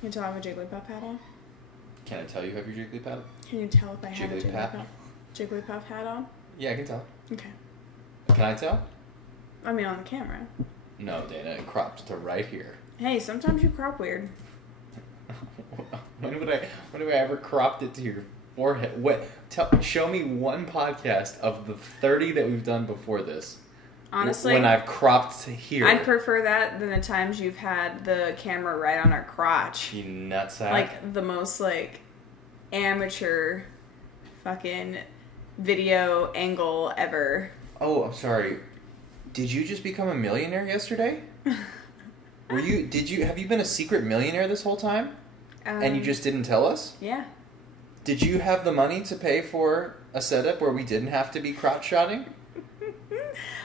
Can you tell I have a Jigglypuff hat on? Can I tell you have your Jigglypuff hat? Can you tell if I have a Jigglypuff? Jigglypuff hat on? Yeah, I can tell. Okay. Can I tell? I mean, on the camera. No, Dana, it cropped to right here. Hey, sometimes you crop weird. When have I ever cropped it to your forehead? Show me one podcast of the 30 that we've done before this. Honestly, when I've cropped to here. I'd prefer that than the times you've had the camera right on our crotch. You nutsack. Like the most like amateur fucking video angle ever. Oh, I'm sorry. Did you just become a millionaire yesterday? Have you been a secret millionaire this whole time? And you just didn't tell us? Yeah. Did you have the money to pay for a setup where we didn't have to be crotch shotting?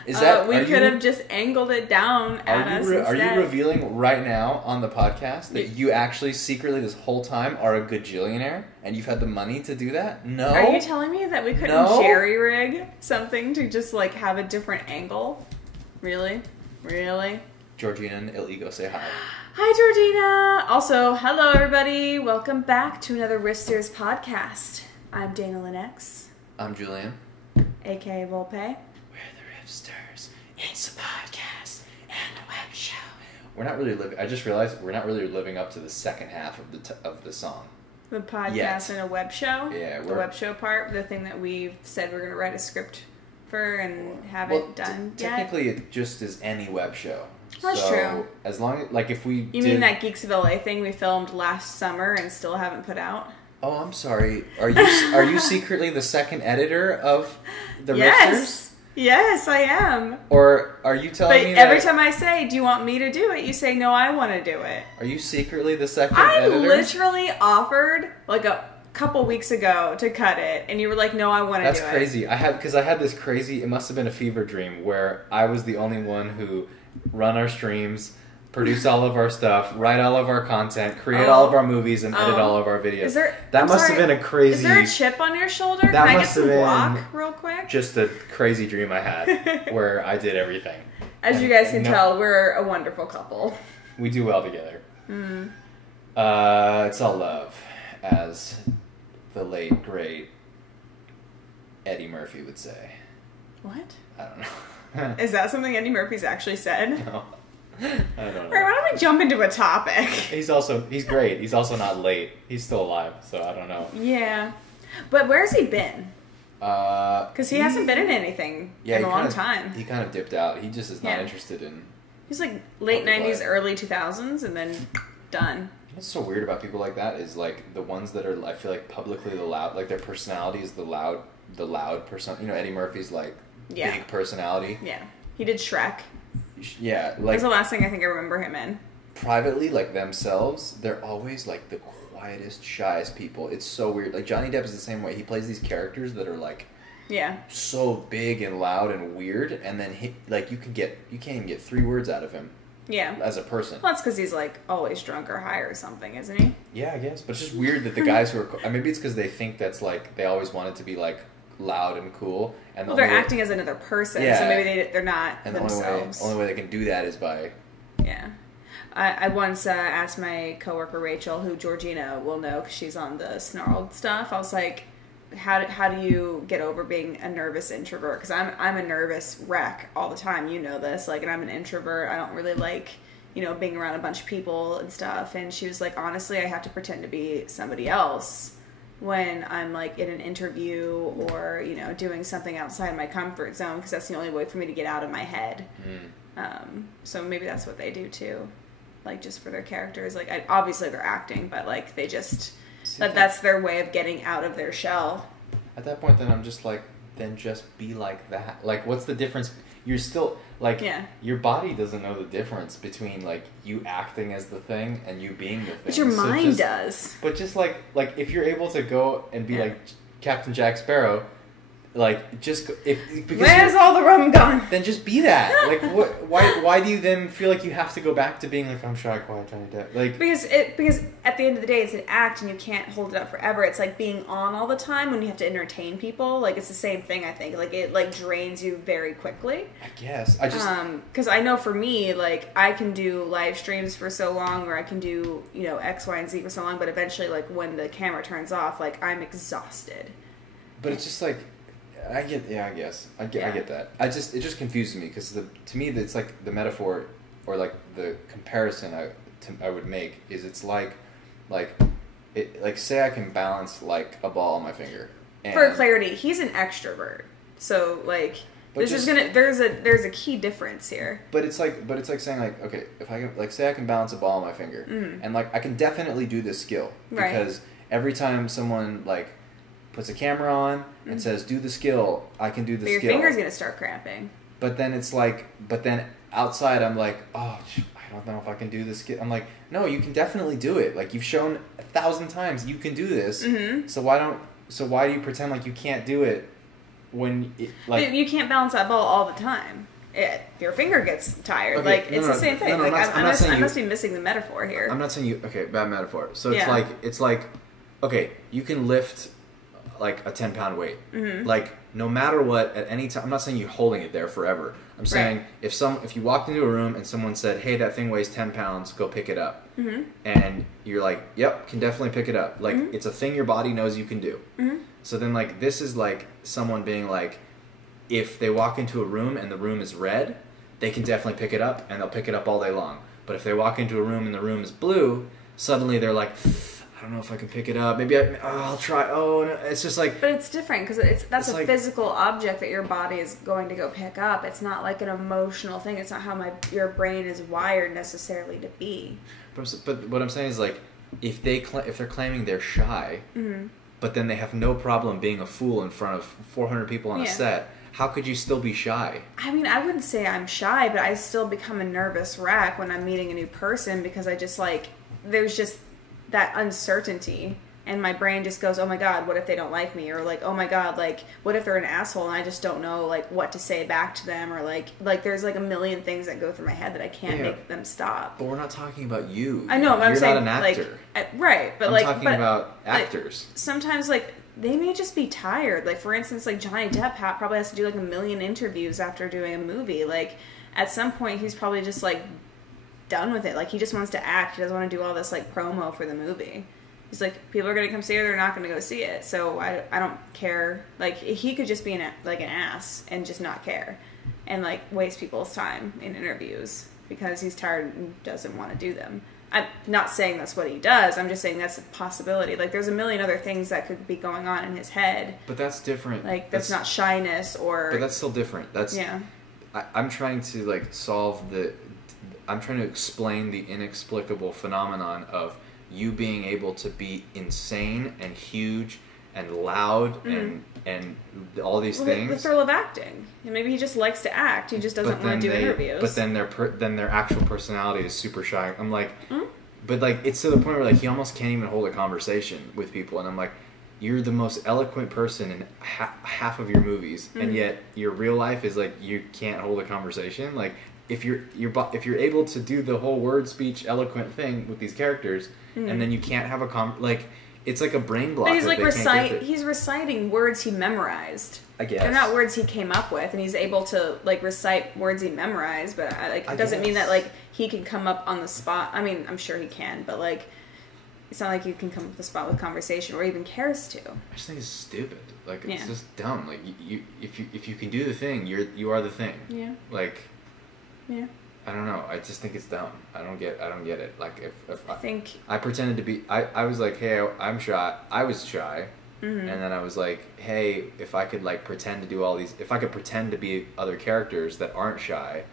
Is that we could have just angled it down at us instead. Are you revealing right now on the podcast that you actually secretly this whole time are a gajillionaire and you've had the money to do that? No. Are you telling me that we couldn't jerry rig something to just like have a different angle? Really? Really? Georgina and Il Ego say hi. Hi, Georgina. Also, hello, everybody. Welcome back to another Riffsters podcast. I'm Dana Linux. I'm Julian. A.K.A. Volpe. We're the Riffsters. It's a podcast and a web show. We're not really living... I just realized we're not really living up to the second half of the song. The podcast and a web show? Yeah. The web show part, the thing that we've said we're going to write a script for and haven't done yet. Technically, it just is any web show. That's true. As long as, like, if we You mean that Geeks of LA thing we filmed last summer and still haven't put out? Oh, I'm sorry. Are you secretly the second editor of the Yes. Riffsters? Yes, I am. Or are you telling me that... every time I say, do you want me to do it? You say, no, I want to do it. Are you secretly the second I editor? literally offered, like, a couple weeks ago to cut it, and you were like, no, I want to do it. That's crazy. Because I had this crazy... It must have been a fever dream where I was the only one who run our streams, produce all of our stuff, write all of our content, create all of our movies, and edit all of our videos. That must have been a crazy... Is there a chip on your shoulder? Can I get some block real quick? Just a crazy dream I had where I did everything. As you guys can tell, we're a wonderful couple. We do well together. Mm. It's all love, as the late, great Eddie Murphy would say. What? I don't know. Is that something Eddie Murphy's actually said? No. I don't know. Alright, why don't we jump into a topic? He's great. He's also not late. He's still alive, so I don't know. Yeah. But where's he been? Because he hasn't been in anything in a long time. He kind of dipped out. He just is not interested in... He's like late 90s, early 2000s, and then done. What's so weird about people like that is like the ones that are, I feel like, publicly the loud, like their personality is the loud person. You know, Eddie Murphy's like big personality. Yeah. He did Shrek. Yeah. Like, that's the last thing I think I remember him in. Privately, like themselves, they're always like the quietest, shyest people. It's so weird. Like Johnny Depp is the same way. He plays these characters that are like so big and loud and weird, and then you can't even get 3 words out of him. Yeah. As a person. Well, that's because he's like always drunk or high or something, isn't he? Yeah, I guess. But it's just weird that the guys who are... Maybe it's because they think that's like... They always want it to be like loud and cool. And they're acting as another person, so maybe they're not themselves. The only way they can do that is by... Yeah. I once asked my coworker Rachel, who Georgina will know because she's on the snarled stuff. I was like, how do you get over being a nervous introvert? Because I'm a nervous wreck all the time. You know this. Like, and I'm an introvert. I don't really like, being around a bunch of people and stuff. And she was like, honestly, I have to pretend to be somebody else when I'm like in an interview or, doing something outside my comfort zone, because that's the only way for me to get out of my head. So maybe that's what they do too. Like, just for their characters. Like, obviously they're acting, but like they just... That's their way of getting out of their shell. At that point, then I'm just like, then just be like that. Like, what's the difference? You're still, like, your body doesn't know the difference between, like, you acting as the thing and you being the thing. But your mind does. But just, like if you're able to go and be like Captain Jack Sparrow, Like, just because where's all the rum gone? Then just be that. Like, what? Why do you then feel like you have to go back to being like, I'm shy, quiet, Johnny Depp? Like, because at the end of the day, it's an act, and you can't hold it up forever. It's like being on all the time when you have to entertain people. Like, it's the same thing. I think like it like drains you very quickly. I guess I just because I know for me, like I can do live streams for so long, or I can do X, Y, and Z for so long, but eventually, like when the camera turns off, like I'm exhausted. But it's just like. I get that. I it just confuses me because to me it's like the metaphor or like the comparison I would make is it's like say I can balance like a ball on my finger. And for clarity, he's an extrovert, so like there's a key difference here. But it's like saying like, okay, if I can say I can balance a ball on my finger and like I can definitely do this skill because every time someone like puts a camera on and says, do the skill, I can do the skill. Your finger's going to start cramping. But then it's like, outside I'm like, oh, I don't know if I can do this skill. I'm like, no, you can definitely do it. Like, you've shown 1,000 times you can do this. Mm-hmm. So why do you pretend like you can't do it when But you can't balance that ball all the time. Your finger gets tired. Okay, like, it's the same thing. I must be missing the metaphor here. I'm not saying you, okay, bad metaphor. So it's like, okay, you can lift like a 10-pound weight. Mm-hmm. Like, no matter what, at any time, I'm not saying you're holding it there forever. I'm saying if you walked into a room and someone said, hey, that thing weighs 10 pounds, go pick it up. Mm-hmm. And you're like, yep, can definitely pick it up. Like, it's a thing your body knows you can do. Mm-hmm. So then, like, this is like someone being like, if they walk into a room and the room is red, they can definitely pick it up and they'll pick it up all day long. But if they walk into a room and the room is blue, suddenly they're like, I don't know if I can pick it up. Maybe I'll try. Oh, no. It's just like... But it's different because that's a physical object that your body is going to go pick up. It's not like an emotional thing. It's not how your brain is wired necessarily to be. But what I'm saying is, like, if they're claiming they're shy, but then they have no problem being a fool in front of 400 people on a set, how could you still be shy? I mean, I wouldn't say I'm shy, but I still become a nervous wreck when I'm meeting a new person because I just, like, there's just that uncertainty, and my brain just goes, oh my god, what if they don't like me? Or like, oh my god, like, what if they're an asshole and I just don't know, like, what to say back to them? Or like there's like a million things that go through my head that I can't make them stop. But we're not talking about you. I know, but I'm saying, you're not an actor. Like, right, but I'm talking about actors. Like, sometimes, like, they may just be tired. Like, for instance, like, Johnny Depp probably has to do like a million interviews after doing a movie. Like, at some point, he's probably just like done with it. Like, he just wants to act. He doesn't want to do all this like promo for the movie. He's like, people are going to come see it, they're not going to go see it. So I don't care. Like, he could just be an ass and just not care and like waste people's time in interviews because he's tired and doesn't want to do them. I'm not saying that's what he does. I'm just saying that's a possibility. Like, there's a million other things that could be going on in his head. But that's different. Like, that's not shyness or... But that's still different. That's... Yeah. I'm trying to, like, I'm trying to explain the inexplicable phenomenon of you being able to be insane and huge and loud and all these things. The thrill of acting. And maybe he just likes to act. He just doesn't want to do interviews. But then their actual personality is super shy. I'm like, but like it's to the point where like he almost can't even hold a conversation with people. And I'm like, you're the most eloquent person in half of your movies, and yet your real life is like you can't hold a conversation. Like if you're able to do the whole word speech eloquent thing with these characters, and then you can't have it's like a brain block. But he's reciting words he memorized. I guess they're not words he came up with, and he's able to like recite words he memorized. But it doesn't mean that like he can come up on the spot. I mean, I'm sure he can, but like it's not like you can come up with the spot with conversation or even cares to. I just think it's stupid. Like it's just dumb. Like if you can do the thing, you are the thing. Yeah. Like. Yeah. I don't know. I just think it's dumb. I don't get it. Like if I pretended to be, I was like, hey, I'm shy. I was shy, and then I was like, hey, if I could like pretend to do all these, if I could pretend to be other characters that aren't shy,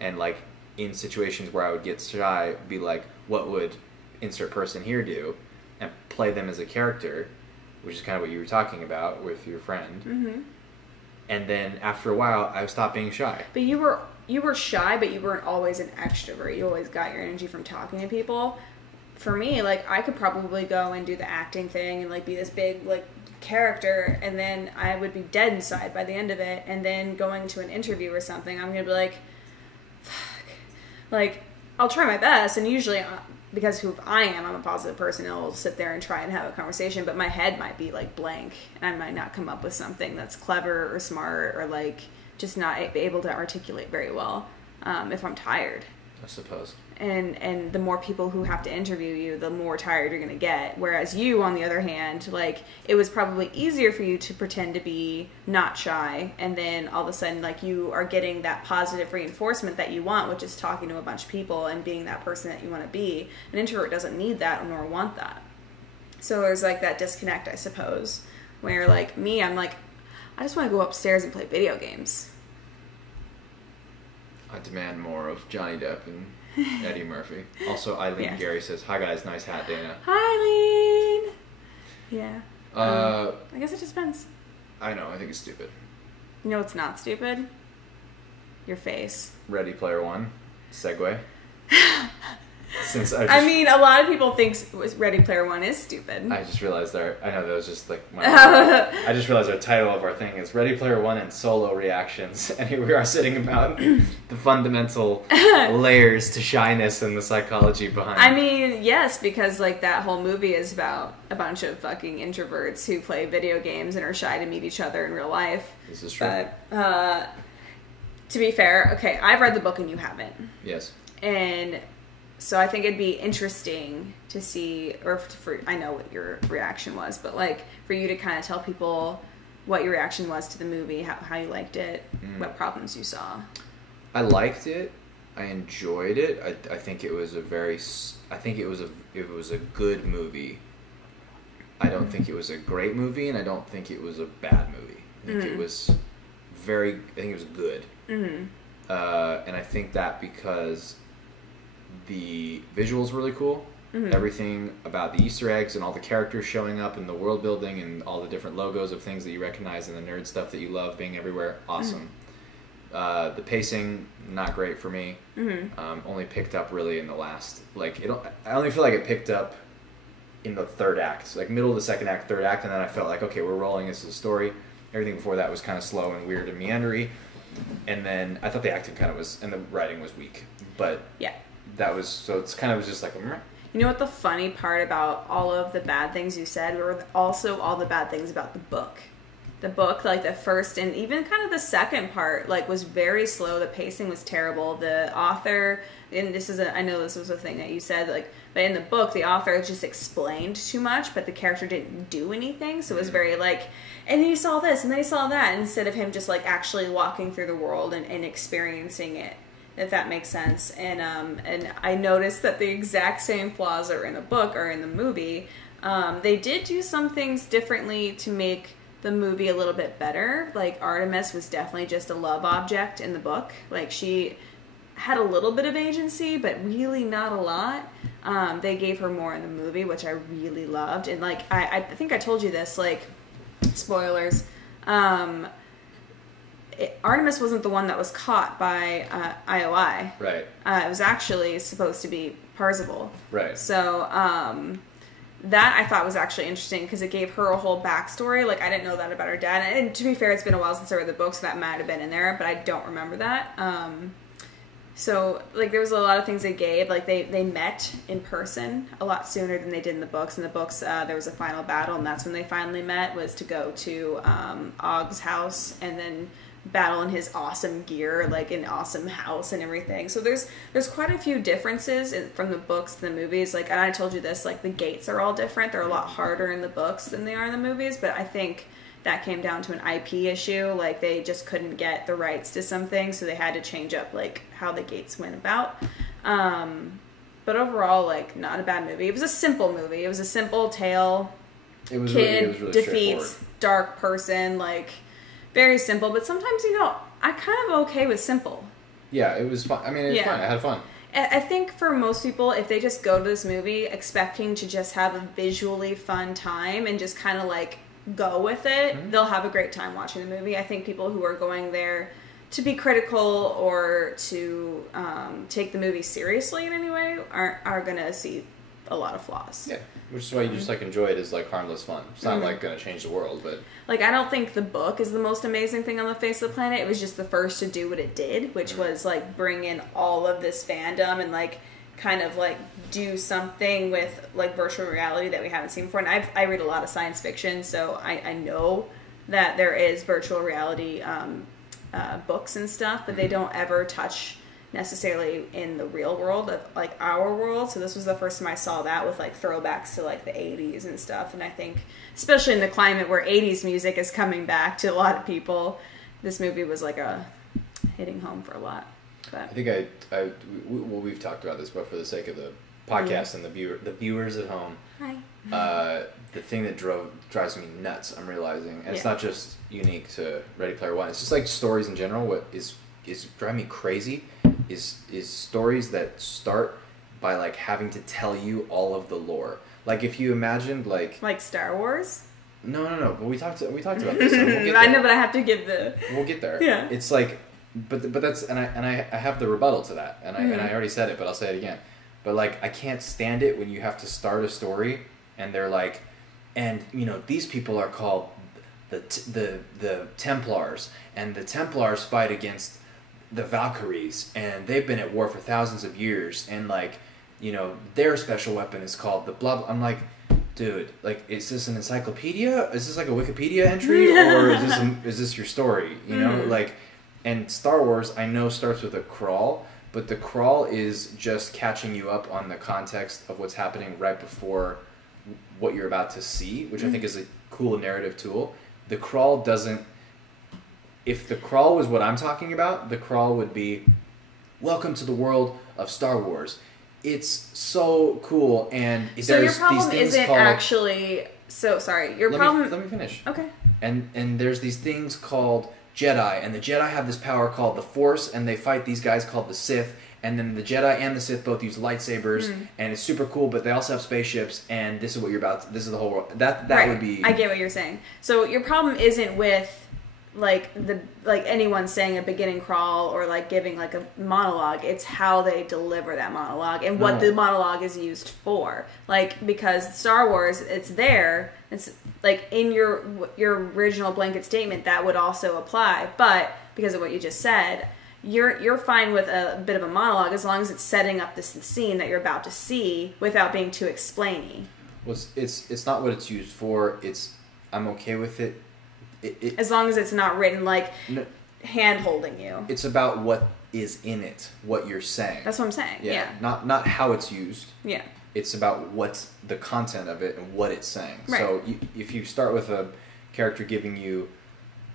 and like in situations where I would get shy, be like, what would insert person here do, and play them as a character, which is kind of what you were talking about with your friend, and then after a while, I stopped being shy. But you were shy, but you weren't always an extrovert. You always got your energy from talking to people. For me, like, I could probably go and do the acting thing and, like, be this big, like, character, and then I would be dead inside by the end of it, and then going to an interview or something, I'm gonna be like, fuck. Like, I'll try my best, and usually, because who I am, I'm a positive person, I'll sit there and try and have a conversation, but my head might be, like, blank, and I might not come up with something that's clever or smart, or, like, just not able to articulate very well, if I'm tired. I suppose. And the more people who have to interview you, the more tired you're going to get. Whereas you, on the other hand, like, it was probably easier for you to pretend to be not shy, and then all of a sudden, like, you are getting that positive reinforcement that you want, which is talking to a bunch of people and being that person that you want to be. An introvert doesn't need that nor want that. So there's, like, that disconnect, I suppose, where, like, me, I'm like, I just want to go upstairs and play video games. I demand more of Johnny Depp and Eddie Murphy. Also, Eileen Gary says, "Hi guys, nice hat, Dana." Hi, Eileen. Yeah. I guess it just depends. I know. I think it's stupid. You know what's not stupid? Your face. Ready Player One. Segue. Since I mean, a lot of people think Ready Player One is stupid. I just realized I know that was just like I just realized our title of our thing is Ready Player One and Solo Reactions, and here we are sitting about the fundamental layers to shyness and the psychology behind. I mean, yes, because like that whole movie is about a bunch of fucking introverts who play video games and are shy to meet each other in real life. This is true. But to be fair, okay, I've read the book and you haven't. Yes. And so I think it'd be interesting to see, or I know what your reaction was, but like for you to kind of tell people what your reaction was to the movie, how you liked it, what problems you saw. I liked it. I enjoyed it. I think it was it was a good movie. I don't think it was a great movie, and I don't think it was a bad movie. I think it was good. Mm-hmm. And I think that because the visuals were really cool. Mm-hmm. Everything about the Easter eggs and all the characters showing up and the world building and all the different logos of things that you recognize and the nerd stuff that you love being everywhere. Awesome. Mm-hmm. The pacing, not great for me. Mm-hmm. Only picked up really in the last, I only feel like it picked up in the third act, like middle of the second act, third act, and then I felt like, okay, we're rolling, this is a story. Everything before that was kind of slow and weird and meandery. And then I thought the acting kind of was, and the writing was weak. But yeah, that was, so it's kind of just like, you know what the funny part about all of the bad things you said were also all the bad things about the book. The book, like the first and even kind of the second part, like was very slow. The pacing was terrible. The author, and I know this was a thing that you said, like, but in the book, the author just explained too much, but the character didn't do anything. So it was very like, and then he saw this, and then he saw that, instead of him just like actually walking through the world and experiencing it, if that makes sense. And I noticed that the exact same flaws that are in the book are in the movie. They did do some things differently to make the movie a little bit better. Like Artemis was definitely just a love object in the book. Like she had a little bit of agency, but really not a lot. They gave her more in the movie, which I really loved. And like I think I told you this, like, spoilers. Artemis wasn't the one that was caught by IOI. Right. It was actually supposed to be Parzival. Right. So that I thought was actually interesting because it gave her a whole backstory. Like, I didn't know that about her dad. And to be fair, it's been a while since I read the book, so that might have been in there, but I don't remember that. So, like, there was a lot of things they gave. Like, they met in person a lot sooner than they did in the books. In the books, there was a final battle, and that's when they finally met, was to go to Ogg's house and then battle in his awesome gear, like an awesome house and everything. So there's quite a few differences from the books to the movies. Like, and I told you this, like, the gates are all different. They're a lot harder in the books than they are in the movies, but I think that came down to an IP issue. Like, they just couldn't get the rights to something, so they had to change up, like, how the gates went about. But overall, like, not a bad movie. It was a simple movie. It was a simple tale. It was Kid really defeats dark person, like, very simple. But sometimes, you know, I kind of okay with simple. Yeah, it was fun. I mean, it was fun. I had fun. I think for most people, if they just go to this movie expecting to just have a visually fun time and just kind of, like, go with it, they'll have a great time watching the movie. I think people who are going there to be critical or to take the movie seriously in any way are going to see a lot of flaws. Yeah, which is why you just like enjoy it as like harmless fun. It's not like going to change the world, but like I don't think the book is the most amazing thing on the face of the planet. It was just the first to do what it did, which was like bring in all of this fandom and like kind of like do something with like virtual reality that we haven't seen before. And I read a lot of science fiction, so I know that there is virtual reality books and stuff, but they don't ever touch necessarily in the real world of like our world. So this was the first time I saw that with like throwbacks to like the 80s and stuff. And I think especially in the climate where 80s music is coming back to a lot of people, this movie was like a hitting home for a lot. But I think we've talked about this, but for the sake of the podcast and the viewers at home, hi. The thing that drives me nuts, I'm realizing, and it's not just unique to Ready Player One. It's just like stories in general. What is driving me crazy is stories that start by like having to tell you all of the lore. Like if you imagined like Star Wars. No. But we talked about this. And we'll get there. I know, but I have to give the. We'll get there. Yeah. It's like, but that's and I have the rebuttal to that, and I already said it, but I'll say it again. But like I can't stand it when you have to start a story and they're like, and you know these people are called the Templars, and the Templars fight against the Valkyries, and they've been at war for thousands of years, and like, you know, their special weapon is called the blah. I'm like, dude, like, is this an encyclopedia? Is this like a Wikipedia entry, or is this your story? You know, like, and Star Wars I know starts with a crawl, but the crawl is just catching you up on the context of what's happening right before what you're about to see, which I think is a cool narrative tool. The crawl doesn't. If the crawl was what I'm talking about, the crawl would be, welcome to the world of Star Wars. It's so cool, and so there's your problem these things isn't called, actually. So sorry, your problem. Let me finish. Okay. And there's these things called Jedi, and the Jedi have this power called the Force, and they fight these guys called the Sith. And then the Jedi and the Sith both use lightsabers, and it's super cool. But they also have spaceships, and this is what you're about. This is the whole world. That right. would be. I get what you're saying. So your problem isn't with like anyone saying a beginning crawl or like giving like a monologue. It's how they deliver that monologue and what the monologue is used for. Like, because Star Wars, it's there. It's like in your original blanket statement that would also apply, but because of what you just said. You're fine with a bit of a monologue as long as it's setting up this scene that you're about to see without being too explainy. Well, it's not what it's used for. I'm okay with it. As long as it's not written like hand holding you. It's about what is in it, what you're saying. That's what I'm saying. Yeah. Not how it's used. Yeah. It's about what's the content of it and what it's saying. Right. So if you start with a character giving you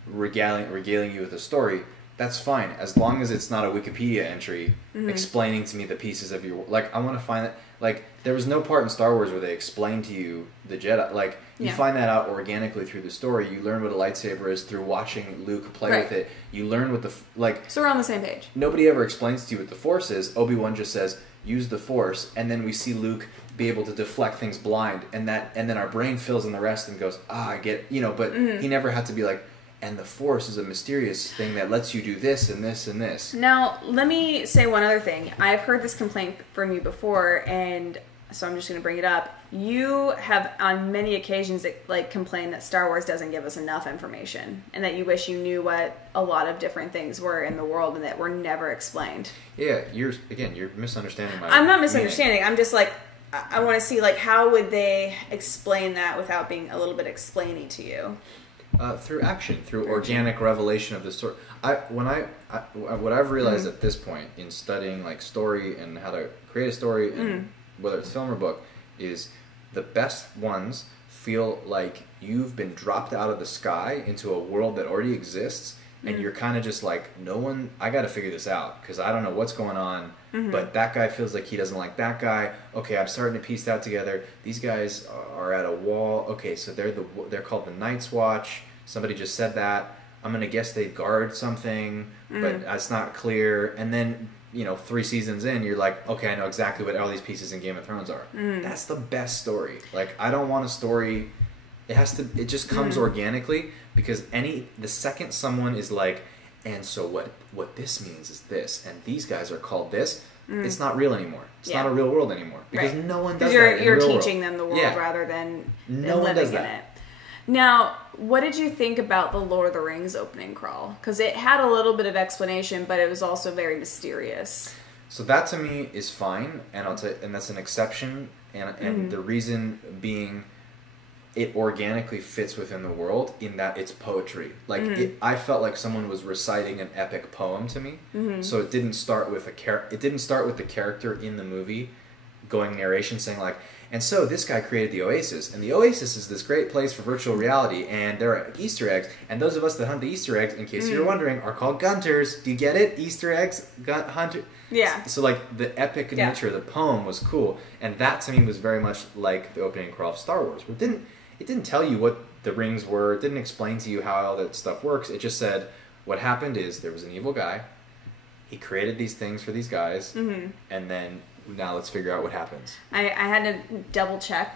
regaling you with a story. That's fine, as long as it's not a Wikipedia entry explaining to me the pieces of your... Like, I want to find that... Like, there was no part in Star Wars where they explained to you the Jedi. Like, you find that out organically through the story. You learn what a lightsaber is through watching Luke play with it. You learn what the... Like, so we're on the same page. Nobody ever explains to you what the Force is. Obi-Wan just says, use the Force, and then we see Luke be able to deflect things blind, and then our brain fills in the rest and goes, I get... You know, but he never had to be like... And the Force is a mysterious thing that lets you do this and this and this. Now, let me say one other thing. I've heard this complaint from you before, and so I'm just going to bring it up. You have, on many occasions, complained that Star Wars doesn't give us enough information, and that you wish you knew what a lot of different things were in the world and that were never explained. Yeah, you're misunderstanding my... I'm not misunderstanding. I'm just like, I want to see, like, how would they explain that without being a little bit explainy to you? Through action, through organic revelation of the story. What I've realized at this point in studying like story and how to create a story, and whether it's film or book, is the best ones feel like you've been dropped out of the sky into a world that already exists, and you're kind of just like, I got to figure this out because I don't know what's going on. But that guy feels like he doesn't like that guy. Okay, I'm starting to piece that together. These guys are at a wall. Okay, so they're called the Night's Watch. Somebody just said that. I'm gonna guess they guard something, but that's not clear. And then 3 seasons in, you're like, okay, I know exactly what all these pieces in Game of Thrones are. That's the best story. Like, I don't want a story. It just comes organically, because the second someone is like, and so what this means is this, and these guys are called this, it's not real anymore. It's not a real world anymore. Because no one does that in the You're real teaching world. them the world rather than no one living does that. in it. Now, what did you think about the Lord of the Rings opening crawl? Because it had a little bit of explanation, but it was also very mysterious. So that to me is fine, and and that's an exception, and the reason being, it organically fits within the world in that it's poetry. Like I felt like someone was reciting an epic poem to me. So it didn't start with It didn't start with the character in the movie going narration saying like, and so this guy created the Oasis, and the Oasis is this great place for virtual reality, and there are Easter eggs, and those of us that hunt the Easter eggs, in case you're wondering, are called Gunters. Do you get it? Easter eggs, hunter. Yeah. So like the epic nature of the poem was cool, and that to me was very much like the opening crawl of Star Wars. It didn't tell you what the rings were. It didn't explain to you how all that stuff works. It just said what happened is there was an evil guy. He created these things for these guys, and then now let's figure out what happens. I had to double check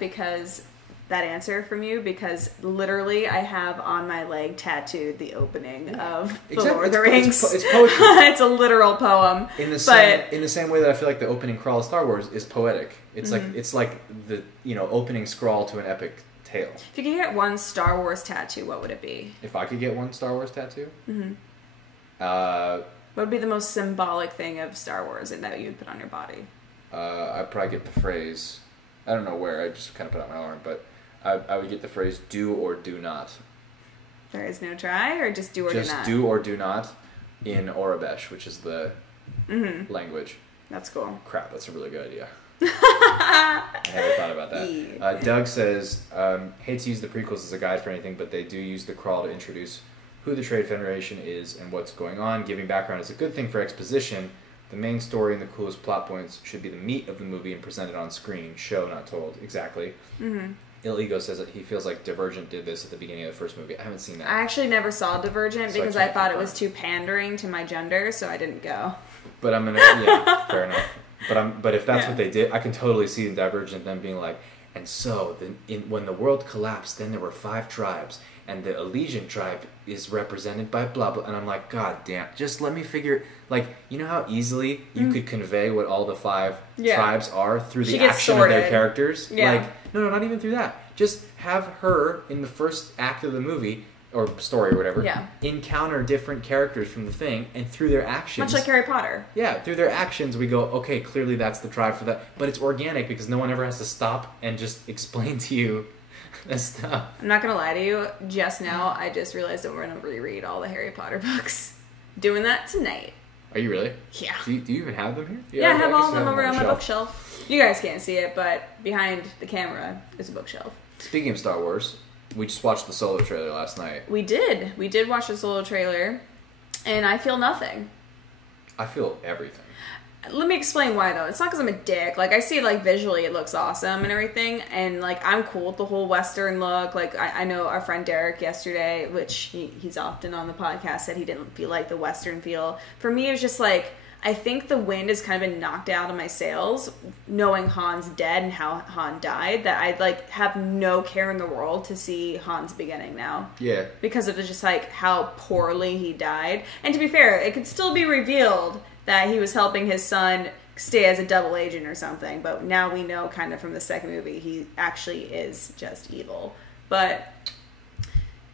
that answer from you, because literally I have on my leg tattooed the opening of the Lord of the Rings. It's poetry. It's a literal poem. In the same way that I feel like the opening crawl of Star Wars is poetic. It's like the opening scrawl to an epic tale. If you could get one Star Wars tattoo, what would it be? If I could get one Star Wars tattoo? What would be the most symbolic thing of Star Wars that you'd put on your body? I'd probably get the phrase, I don't know where, I just kind of put it on my arm, but I would get the phrase do or do not. There is no try, or just do or do not? Just do or do not in Orabesh, which is the language. That's cool. Crap, that's a really good idea. I never thought about that. Doug says, hate to use the prequels as a guide for anything, but they do use the crawl to introduce who the Trade Federation is and what's going on. Giving background is a good thing for exposition. The main story and the coolest plot points should be the meat of the movie and presented on screen. Show, not told. Exactly. Ill Ego says that he feels like Divergent did this at the beginning of the first movie. I haven't seen that. I actually never saw Divergent because I thought it was too pandering to my gender, so I didn't go. But I'm gonna, fair enough. But if that's what they did, I can totally see in Divergent them being like, and so when the world collapsed, then there were 5 tribes, and the Elysian tribe is represented by blah blah. And I'm like, God damn, just let me figure. Like, you know how easily you could convey what all the 5 tribes are through the action of their characters? Yeah. Like, no, not even through that. Just have her in the first act of the movie or story or whatever, encounter different characters from the thing, and through their actions... Much like Harry Potter. Yeah, through their actions we go, okay, clearly that's the tribe for that. But it's organic because no one ever has to stop and just explain to you this stuff. I'm not going to lie to you. Just now, I just realized that we're going to reread all the Harry Potter books. Doing that tonight. Are you really? Yeah. Do you even have them here? Yeah, I have all of them over on my bookshelf. You guys can't see it, but behind the camera is a bookshelf. Speaking of Star Wars... We just watched the Solo trailer last night. We did. We did watch the Solo trailer, and I feel nothing. I feel everything. Let me explain why, though. It's not because I'm a dick. Like, I see, like, visually it looks awesome and everything, and, like, I'm cool with the whole Western look. Like, I know our friend Derek yesterday, which he's often on the podcast, said he didn't feel like the Western feel. For me, it was just, like... I think the wind has kind of been knocked out of my sails, knowing Han's dead and how Han died, that I like have no care in the world to see Han's beginning now. Yeah. Because of just like how poorly he died. And to be fair, it could still be revealed that he was helping his son stay as a double agent or something, but now we know kind of from the second movie he actually is just evil. But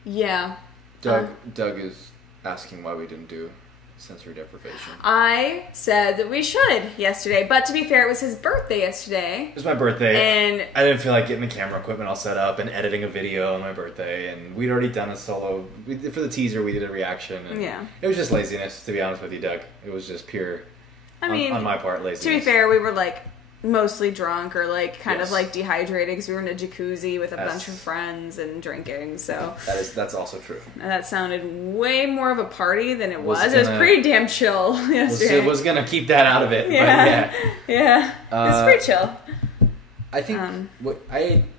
yeah. Doug is asking why we didn't do sensory deprivation. I said that we should yesterday, but to be fair, it was his birthday yesterday. It was my birthday, and I didn't feel like getting the camera equipment all set up and editing a video on my birthday, and we'd already done a solo. For the teaser, we did a reaction, and it was just laziness, to be honest with you, Doug. It was just pure, on my part, laziness. To be fair, we were like mostly drunk or like kind of like dehydrated because we were in a jacuzzi with a bunch of friends and drinking, so that's also true. And that sounded way more of a party than it was. It was pretty damn chill yesterday. Was gonna keep that out of it. Yeah. It was pretty chill. I think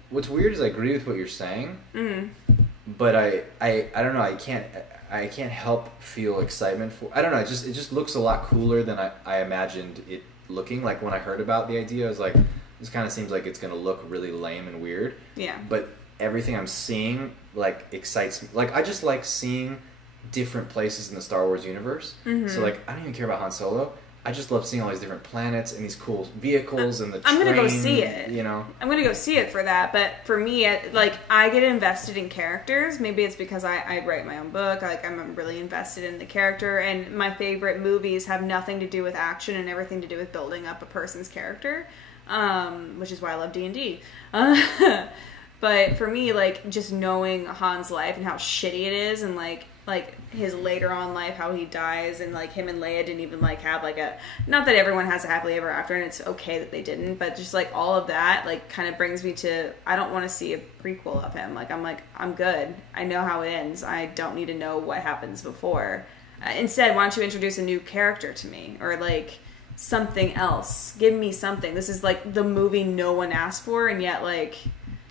what's weird is I agree with what you're saying, but I don't know, I can't help feel excitement for, I don't know, it just looks a lot cooler than I imagined it looking. Like when I heard about the idea, I was like, this kind of seems like it's gonna look really lame and weird. Yeah. But everything I'm seeing like excites me. Like I just like seeing different places in the Star Wars universe. So like I don't even care about Han Solo. I just love seeing all these different planets and these cool vehicles and the I'm train, gonna go see it. You know, I'm gonna go see it for that. But for me, like I get invested in characters. Maybe it's because I write my own book. Like I'm really invested in the character, and my favorite movies have nothing to do with action and everything to do with building up a person's character, which is why I love D&D. But for me, like just knowing Han's life and how shitty it is, and like his later on life, how he dies, and like him and Leia didn't even like have like a, not that everyone has a happily ever after and it's okay that they didn't, but just like all of that like kind of brings me to, I don't want to see a prequel of him. I'm good. I know how it ends. I don't need to know what happens before. Instead, why don't you introduce a new character to me, or like something else? Give me something. This is like the movie no one asked for, and yet like,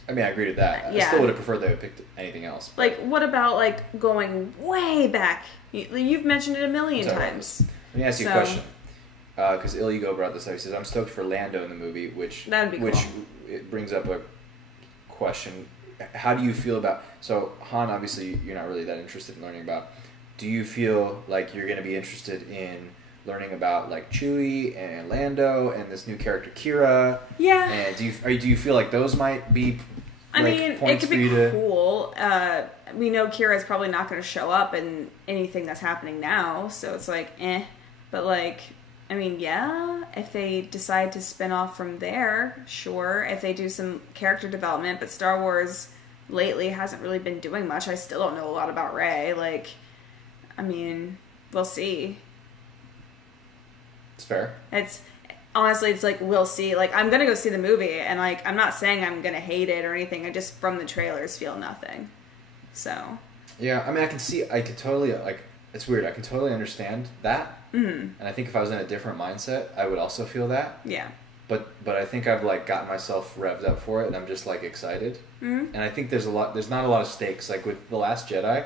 I mean, I agree with that. Yeah. I still would have preferred they would have picked anything else. Like, what about, like, going way back? You've mentioned it a million times. Let me ask you a question. Because Il Ego brought this up. He says, I'm stoked for Lando in the movie, which it brings up a question. How do you feel about... So, Han, obviously, you're not really that interested in learning about. Do you feel like you're going to be interested in learning about, like, Chewie and Lando and this new character, Kira? Yeah. And do you feel like those might be... I mean, it could be cool. We know Kira's probably not going to show up in anything that's happening now, so it's like, eh. But, like, I mean, yeah, if they decide to spin off from there, sure. If they do some character development, but Star Wars lately hasn't really been doing much. I still don't know a lot about Rey. Like, I mean, we'll see. It's fair. Honestly, it's like, we'll see. Like, I'm going to go see the movie, and, like, I'm not saying I'm going to hate it or anything. I just, from the trailers, feel nothing. So. Yeah, I mean, I could totally, like, it's weird. I can totally understand that. Mm-hmm. And I think if I was in a different mindset, I would also feel that. Yeah. But I think I've, like, gotten myself revved up for it, and I'm just, like, excited. Mm-hmm. And I think there's not a lot of stakes. Like, with The Last Jedi,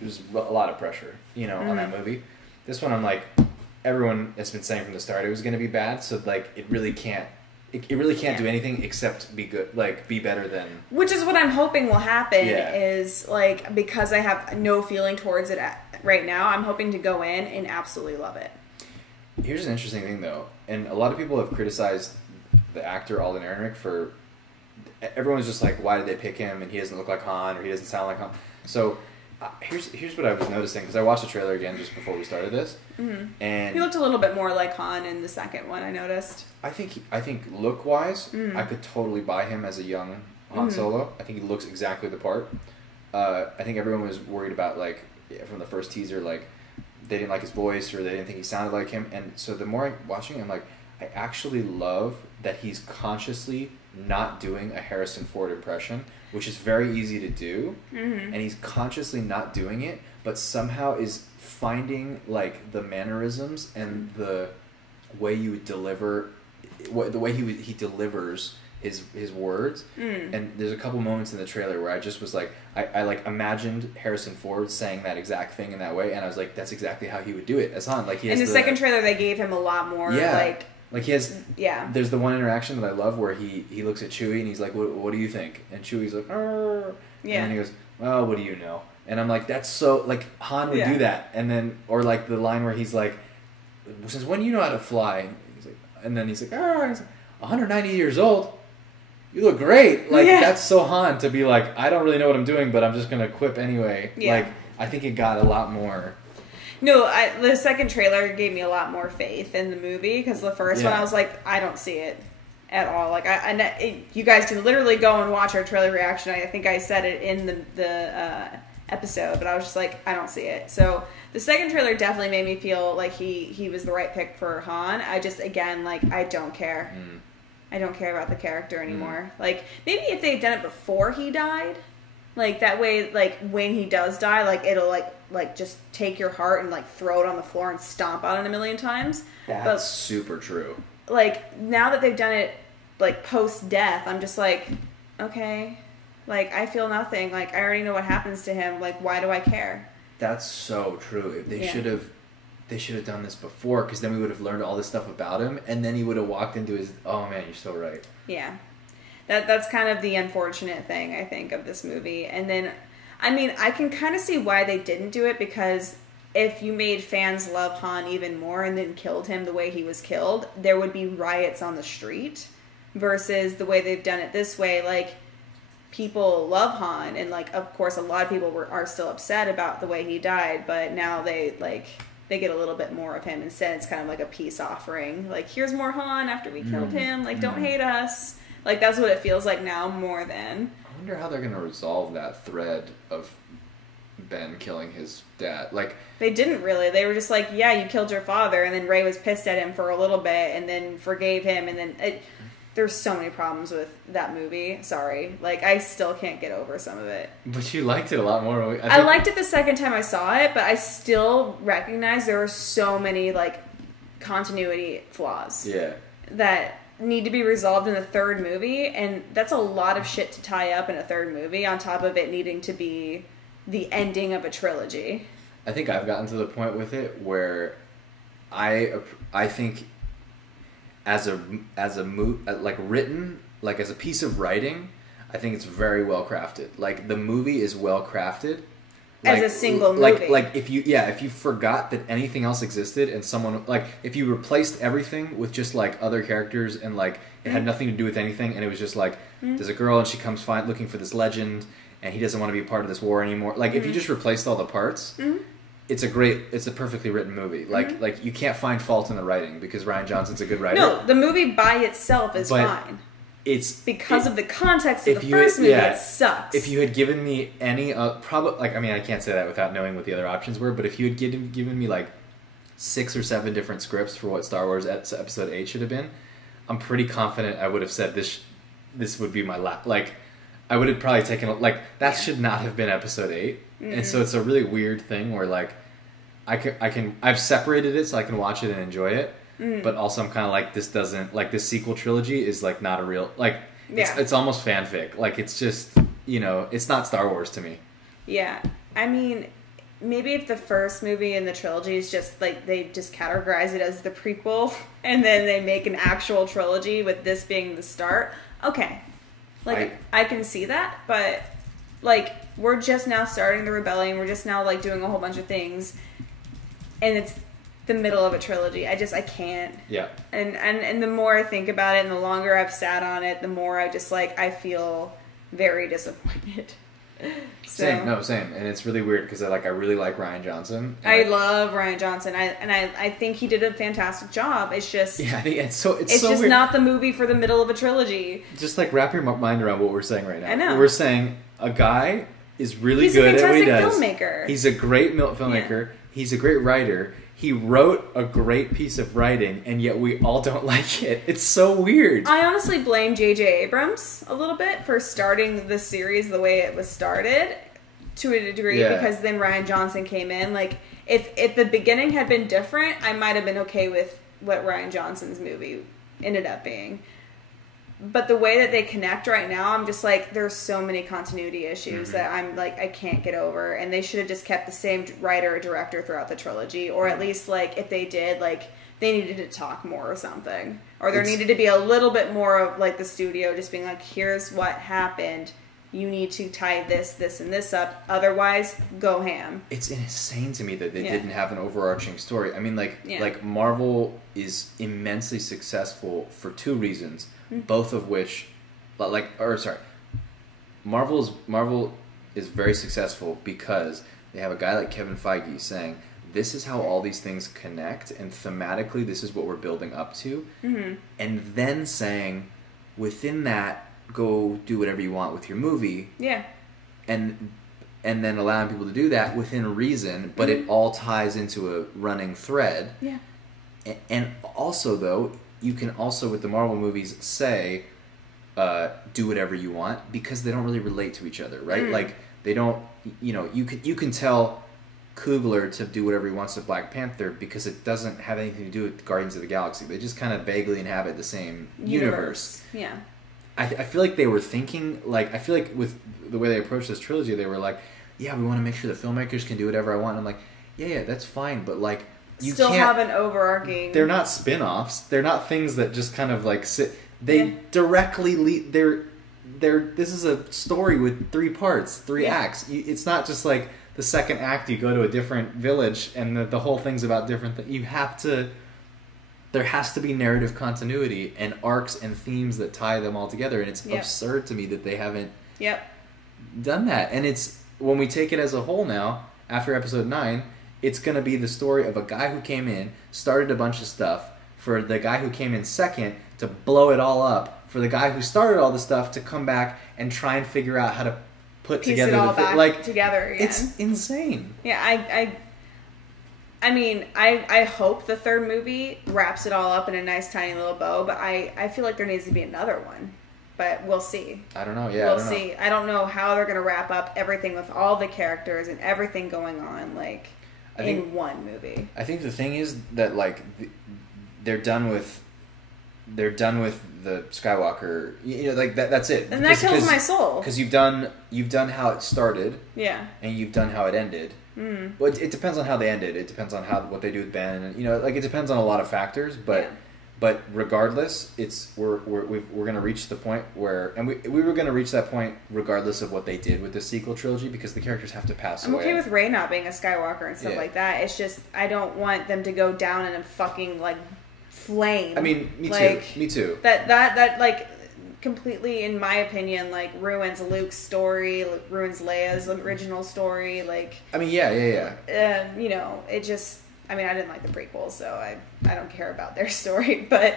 there's a lot of pressure, you know, on that movie. This one, I'm like... Everyone has been saying from the start it was going to be bad, so like it really can't do anything except be good, like be better than. Which is what I'm hoping will happen. Is like, because I have no feeling towards it right now, I'm hoping to go in and absolutely love it. Here's an interesting thing though, and a lot of people have criticized the actor Alden Ehrenreich for. Everyone's just like, why did they pick him? And he doesn't look like Han, or he doesn't sound like Han. So. Here's what I was noticing, because I watched the trailer again just before we started this, and he looked a little bit more like Han in the second one. I noticed. I think look wise, I could totally buy him as a young Han Solo. I think he looks exactly the part. I think everyone was worried about, like, from the first teaser, like they didn't like his voice or they didn't think he sounded like him. And so the more I'm watching, I'm like, I actually love that he's consciously not doing a Harrison Ford impression, which is very easy to do, and he's consciously not doing it, but somehow is finding, like, the mannerisms and the way you deliver, the way he delivers his words. And there's a couple moments in the trailer where I just was like, I like imagined Harrison Ford saying that exact thing in that way, and I was like, that's exactly how he would do it as Han. Like, he has in the second trailer, they gave him a lot more, like he has, there's the one interaction that I love where he looks at Chewie and he's like, what do you think? And Chewie's like, Arr. And then he goes, well, what do you know? And I'm like, that's so, like, Han would do that. And then, or like the line where he's like, since when do you know how to fly? He's like, and then he's like, Arr. He's like, 190 years old? You look great. Like, that's so Han to be like, I don't really know what I'm doing, but I'm just going to quip anyway. Yeah. Like, I think it got a lot more... No, the second trailer gave me a lot more faith in the movie, because the first one I was like, I don't see it at all. Like, you guys can literally go and watch our trailer reaction. I think I said it in the episode, but I was just like, I don't see it. So the second trailer definitely made me feel like he was the right pick for Han. I just, again, like, I don't care. I don't care about the character anymore. Like, maybe if they had done it before he died, like, that way, like, when he does die, like, it'll, like just take your heart and, like, throw it on the floor and stomp on it a million times. That's super true. Like, now that they've done it, like, post-death, I'm just like, okay, like, I feel nothing. Like, I already know what happens to him. Like, why do I care? That's so true. They should have done this before, because then we would have learned all this stuff about him, and then he would have walked into his... Oh, man, you're so right. Yeah. That's kind of the unfortunate thing, I think, of this movie. And then, I mean, I can kind of see why they didn't do it, because if you made fans love Han even more and then killed him the way he was killed, there would be riots on the street, versus the way they've done it this way, like, people love Han, and, like, of course, a lot of people are still upset about the way he died, but now they get a little bit more of him. Instead, it's kind of like a peace offering. Like, here's more Han after we killed him. Like, don't hate us. Like, that's what it feels like now more than... I wonder how they're going to resolve that thread of Ben killing his dad. Like, they didn't really. They were just like, yeah, you killed your father, and then Rey was pissed at him for a little bit, and then forgave him, and then... There's so many problems with that movie. Sorry. Like, I still can't get over some of it. But you liked it a lot more. I liked it the second time I saw it, but I still recognize there are so many, like, continuity flaws. Yeah. That need to be resolved in the third movie, and that's a lot of shit to tie up in a third movie, on top of it needing to be the ending of a trilogy. I think I've gotten to the point with it where I think... As a like written, like as a piece of writing, I think it's very well crafted. Like, the movie is well crafted. Like, as a single movie. Like if you forgot that anything else existed, and someone, like, if you replaced everything with just like other characters, and like it had nothing to do with anything, and it was just like there's a girl and she comes looking for this legend, and he doesn't want to be a part of this war anymore. Like, if you just replaced all the parts. It's a perfectly written movie. Like you can't find fault in the writing, because Rian Johnson's a good writer. No, the movie by itself is fine. It's because of the context of the first movie. It sucks. If you had given me any, probably, like, I mean, I can't say that without knowing what the other options were. But if you had given me like 6 or 7 different scripts for what Star Wars Episode 8 should have been, I'm pretty confident I would have said this would be my last. Like, I would have probably taken that should not have been Episode 8. And so it's a really weird thing where, like, I've separated it so I can watch it and enjoy it, but also I'm kind of like, this sequel trilogy is, like, not a real, like, it's almost fanfic. Like, it's just, it's not Star Wars to me. Yeah. I mean, maybe if the first movie in the trilogy is just, like, they just categorize it as the prequel, and then they make an actual trilogy with this being the start, okay. Like, I can see that, but, like, we're just now starting the rebellion. We're just now, like, doing a whole bunch of things. And it's the middle of a trilogy. I can't. Yeah. And the more I think about it, and the longer I've sat on it, the more I just, like, I feel very disappointed. Same. And it's really weird, because I really like Rian Johnson. I love Rian Johnson. I think he did a fantastic job. It's just... Yeah, I think it's so just weird. Not the movie for the middle of a trilogy. Just, like, wrap your mind around what we're saying right now. I know. We're saying a guy is really good at what he does. He's a fantastic filmmaker. He's a great filmmaker. Yeah. He's a great writer. He wrote a great piece of writing, and yet we all don't like it. It's so weird. I honestly blame J.J. Abrams a little bit for starting the series the way it was started, to a degree, because then Rian Johnson came in. Like, if the beginning had been different, I might have been okay with what Rian Johnson's movie ended up being. But the way that they connect right now, I'm just like, there's so many continuity issues that I'm like, I can't get over. And they should have just kept the same writer or director throughout the trilogy. Or at least, like, if they did, like, they needed to talk more or something. Or there needed to be a little bit more of, like, the studio just being like, here's what happened. You need to tie this, this, and this up. Otherwise, go ham. It's insane to me that they didn't have an overarching story. I mean, like Marvel is immensely successful for 2 reasons. Both of which, Marvel is very successful because they have a guy like Kevin Feige saying, this is how all these things connect, and thematically this is what we're building up to. And then saying, within that, go do whatever you want with your movie. Yeah. And then allowing people to do that within reason, but it all ties into a running thread. Yeah. And also, though, you can also, with the Marvel movies, say, do whatever you want, because they don't really relate to each other, right? Like, they don't, you can tell Coogler to do whatever he wants with Black Panther, because it doesn't have anything to do with Guardians of the Galaxy. They just kind of vaguely inhabit the same universe. Yeah. I feel like they were thinking, like, I feel like with the way they approached this trilogy, they were like, yeah, we want to make sure the filmmakers can do whatever I want. And I'm like, yeah, that's fine, but, like, you still can't have an overarching... They're not spin-offs. They're not things that just kind of, like, sit... They directly lead... This is a story with 3 parts, 3 acts. It's not just, like, the second act you go to a different village and the whole thing's about different things. There has to be narrative continuity and arcs and themes that tie them all together, and it's absurd to me that they haven't done that. And it's, when we take it as a whole now, after episode 9, it's going to be the story of a guy who came in, started a bunch of stuff, for the guy who came in second to blow it all up, for the guy who started all the stuff to come back and try and figure out how to put piece together it all back together again. It's insane. Yeah, I mean, I hope the third movie wraps it all up in a nice tiny little bow, but I feel like there needs to be another one. But we'll see. I don't know. Yeah, we'll see. I don't know how they're going to wrap up everything with all the characters and everything going on, like, in one movie. I think the thing is that, like, they're done with the Skywalker. You know, like that's it. And that kills my soul. Because you've done how it started. Yeah. And you've done how it ended. Mm. Well, it depends on how they ended. It depends on what they do with Ben, and like it depends on a lot of factors. But but regardless, we're going to reach the point where, and we were going to reach that point regardless of what they did with the sequel trilogy, because the characters have to pass away. I'm okay with Rey not being a Skywalker and stuff like that. It's just I don't want them to go down in a fucking like flame. I mean, me too. That like completely, in my opinion, like ruins Luke's story, ruins Leia's original story. Like, I mean, yeah. You know, it just. I mean, I didn't like the prequels, so I don't care about their story. But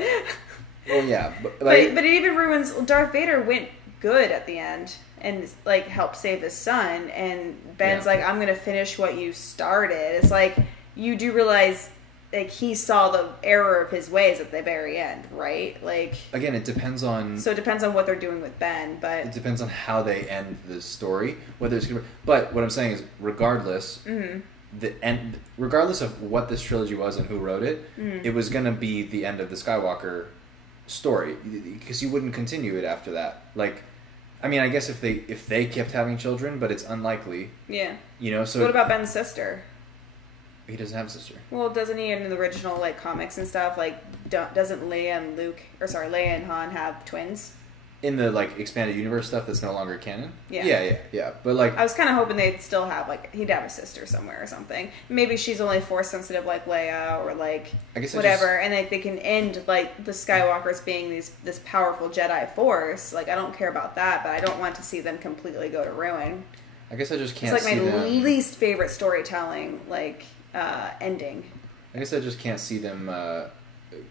well, yeah, but it even ruins. Darth Vader went good at the end and like helped save his son, and Ben's like, I'm gonna finish what you started. It's like you do realize. Like, he saw the error of his ways at the very end, right? Like, again, it depends on... So it depends on what they're doing with Ben, but... It depends on how they end the story, whether it's... But what I'm saying is, regardless... Mm-hmm. Regardless of what this trilogy was and who wrote it, it was going to be the end of the Skywalker story, because you wouldn't continue it after that. Like, I mean, I guess if they kept having children, but it's unlikely. Yeah. You know, so... What about Ben's sister? He doesn't have a sister. Well, doesn't he in the original like comics and stuff? Like, doesn't Leia and Han have twins? In the like expanded universe stuff that's no longer canon. Yeah. Yeah. But like, I was kind of hoping they'd still have like he'd have a sister somewhere or something. Maybe she's only Force sensitive like Leia, or like whatever, and like they can end like the Skywalkers being this powerful Jedi Force. Like, I don't care about that, but I don't want to see them completely go to ruin. I guess I just can't. It's like my least favorite storytelling ending. I guess I just can't see them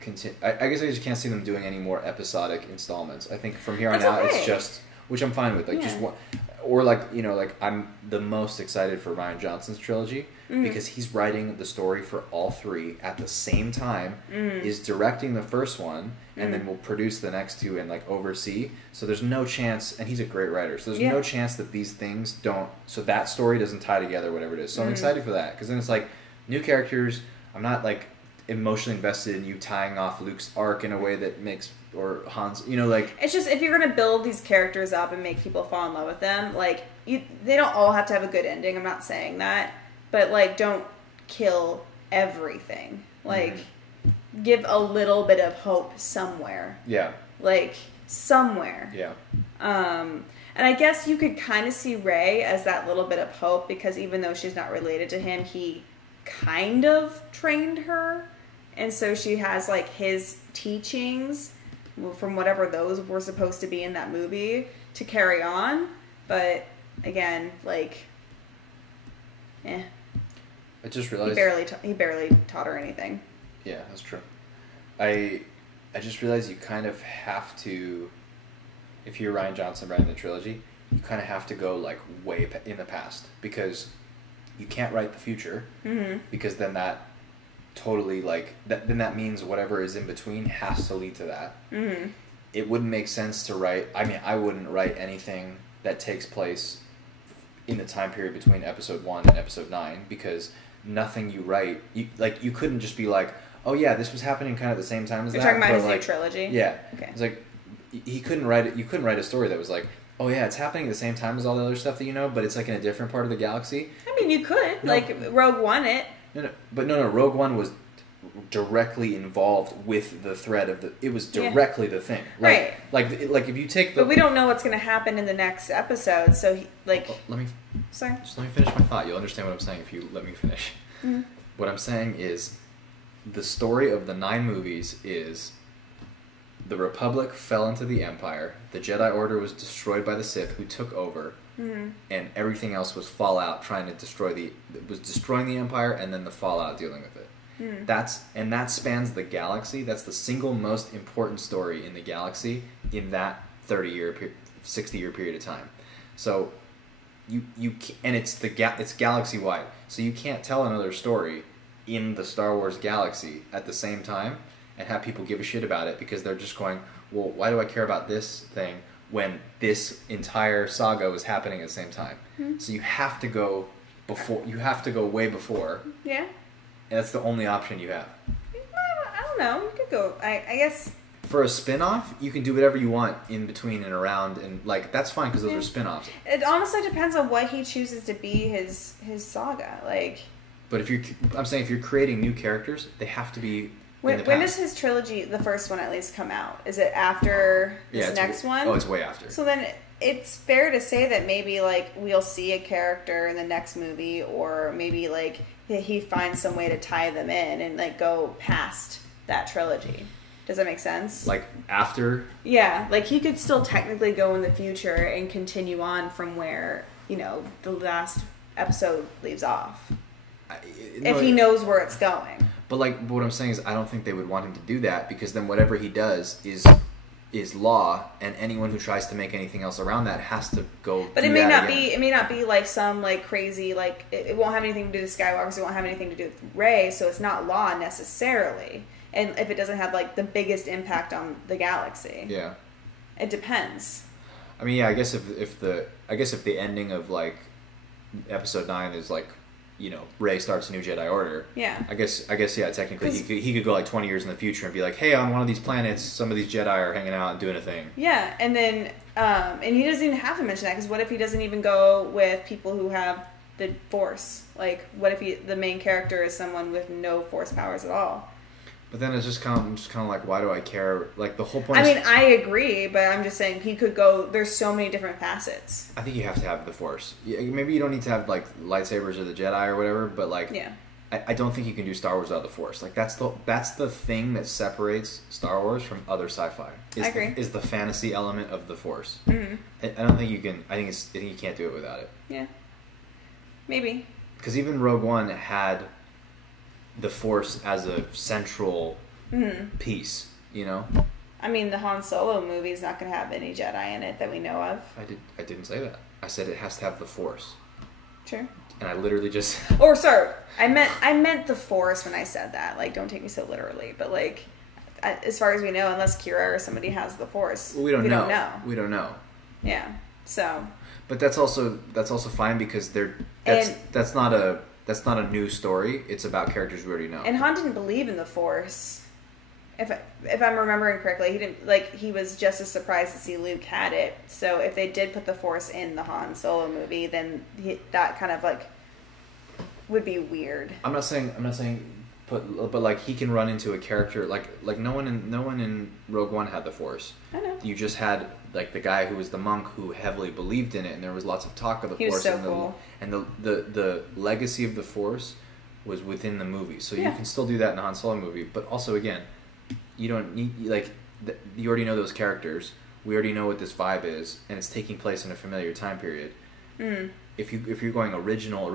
continue. I guess I just can't see them doing any more episodic installments. I think from here on out, it's just, which I'm fine with. Like just one, or like, you know, like I'm the most excited for Rian Johnson's trilogy because he's writing the story for all three at the same time. Is directing the first one and then will produce the next two and like oversee. So there's no chance, and he's a great writer. So there's no chance that these things don't. So that story doesn't tie together, whatever it is. So I'm excited for that, because then it's like new characters. I'm not like emotionally invested in you tying off Luke's arc in a way that makes, or Han's, you know, like, it's just, if you're gonna build these characters up and make people fall in love with them, like, they don't all have to have a good ending. I'm not saying that, but like, don't kill everything. Like, give a little bit of hope somewhere. Yeah. Like, somewhere. Yeah. And I guess you could kind of see Rey as that little bit of hope, because even though she's not related to him, he kind of trained her. And so she has, like, his teachings from whatever those were supposed to be in that movie to carry on. But, again, like, I just realized... He barely taught her anything. Yeah, that's true. I just realized you kind of have to... If you're Rian Johnson writing the trilogy, you kind of have to go, like, way in the past. Because you can't write the future. Because then that... totally, like, then that means whatever is in between has to lead to that. It wouldn't make sense to write... I mean, I wouldn't write anything that takes place in the time period between episode 1 and episode 9, because nothing you write... you couldn't just be like, oh yeah, this was happening kind of at the same time as that. You're talking about his new trilogy? Yeah. Okay. It's like, he couldn't write it... You couldn't write a story that was like, oh yeah, it's happening at the same time as all the other stuff that you know, but it's like in a different part of the galaxy. I mean, you could. No. Like, Rogue One it... No, Rogue One was directly involved with the thread of the... It was directly the thing. Like, right. Like if you take the... But we don't know what's going to happen in the next episode, so, let me... Sorry. Just let me finish my thought. You'll understand what I'm saying if you let me finish. Mm-hmm. What I'm saying is, the story of the 9 movies is the Republic fell into the Empire, the Jedi Order was destroyed by the Sith, who took over, and everything else was Fallout trying to destroying the Empire, and then the Fallout dealing with it. That spans the galaxy. That's the single most important story in the galaxy in that 60-year period of time. So and it's galaxy wide. So you can't tell another story in the Star Wars galaxy at the same time and have people give a shit about it, because they're just going, well, why do I care about this thing when this entire saga was happening at the same time? So you have to go way before. Yeah. And that's the only option you have. I don't know. You could go. I guess. For a spin-off, you can do whatever you want in between and around, and like that's fine because those are spin-offs. It honestly depends on what he chooses to be his saga. Like. But if you're creating new characters, they have to be. When does his trilogy, the first one at least, come out? Is it after this next one? Oh, it's way after. So then it's fair to say that maybe like we'll see a character in the next movie, or maybe like he finds some way to tie them in and like go past that trilogy. Does that make sense? Like after? Yeah, like he could still technically go in the future and continue on from where, the last episode leaves off. If he knows where it's going. But what I'm saying is, I don't think they would want him to do that, because then whatever he does is law, and anyone who tries to make anything else around that has to go. But it may not be. It may not be like some like crazy like it won't have anything to do with Skywalkers. It won't have anything to do with Rey. So it's not law necessarily. And if it doesn't have like the biggest impact on the galaxy. Yeah. It depends. I mean, yeah. I guess if the ending of like Episode 9 is like, Rey starts a new Jedi Order. Yeah. I guess, yeah, technically he could go like 20 years in the future and be like, hey, on one of these planets, some of these Jedi are hanging out and doing a thing. Yeah, and then, and he doesn't even have to mention that, because what if he doesn't even go with people who have the Force? Like, what if the main character is someone with no Force powers at all? But then it's just kind of like, why do I care? Like, the whole point I agree, but I'm just saying he could go, there's so many different facets. I think you have to have the Force. Maybe you don't need to have, like, lightsabers or the Jedi or whatever, but, like, yeah. I don't think you can do Star Wars without the Force. Like, that's the thing that separates Star Wars from other sci-fi. I agree. Is the fantasy element of the Force. Mm-hmm. I don't think you can, I think you can't do it without it. Yeah. Maybe. Because even Rogue One had the Force as a central piece, I mean, the Han Solo movie is not going to have any Jedi in it that we know of. I didn't say that. I said it has to have the Force. Sure. And I literally just... Or, sorry, I meant the Force when I said that. Like, don't take me so literally. But, like, as far as we know, unless Kira or somebody has the Force, we don't know. We don't know. Yeah, so... But that's also fine, because that's not a new story. It's about characters we already know. And Han didn't believe in the Force. If I'm remembering correctly, he didn't, like, he was just as surprised to see Luke had it. So if they did put the Force in the Han Solo movie, then that kind of like would be weird. I'm not saying but like he can run into a character like no one in Rogue One had the Force. I know. You just had like the guy who was the monk who heavily believed in it, and there was lots of talk of the Force. He was so cool. And the legacy of the Force was within the movie, so you can still do that in a Han Solo movie. But also, again, you don't need you already know those characters. We already know what this vibe is, and it's taking place in a familiar time period. Mm. If you're going original,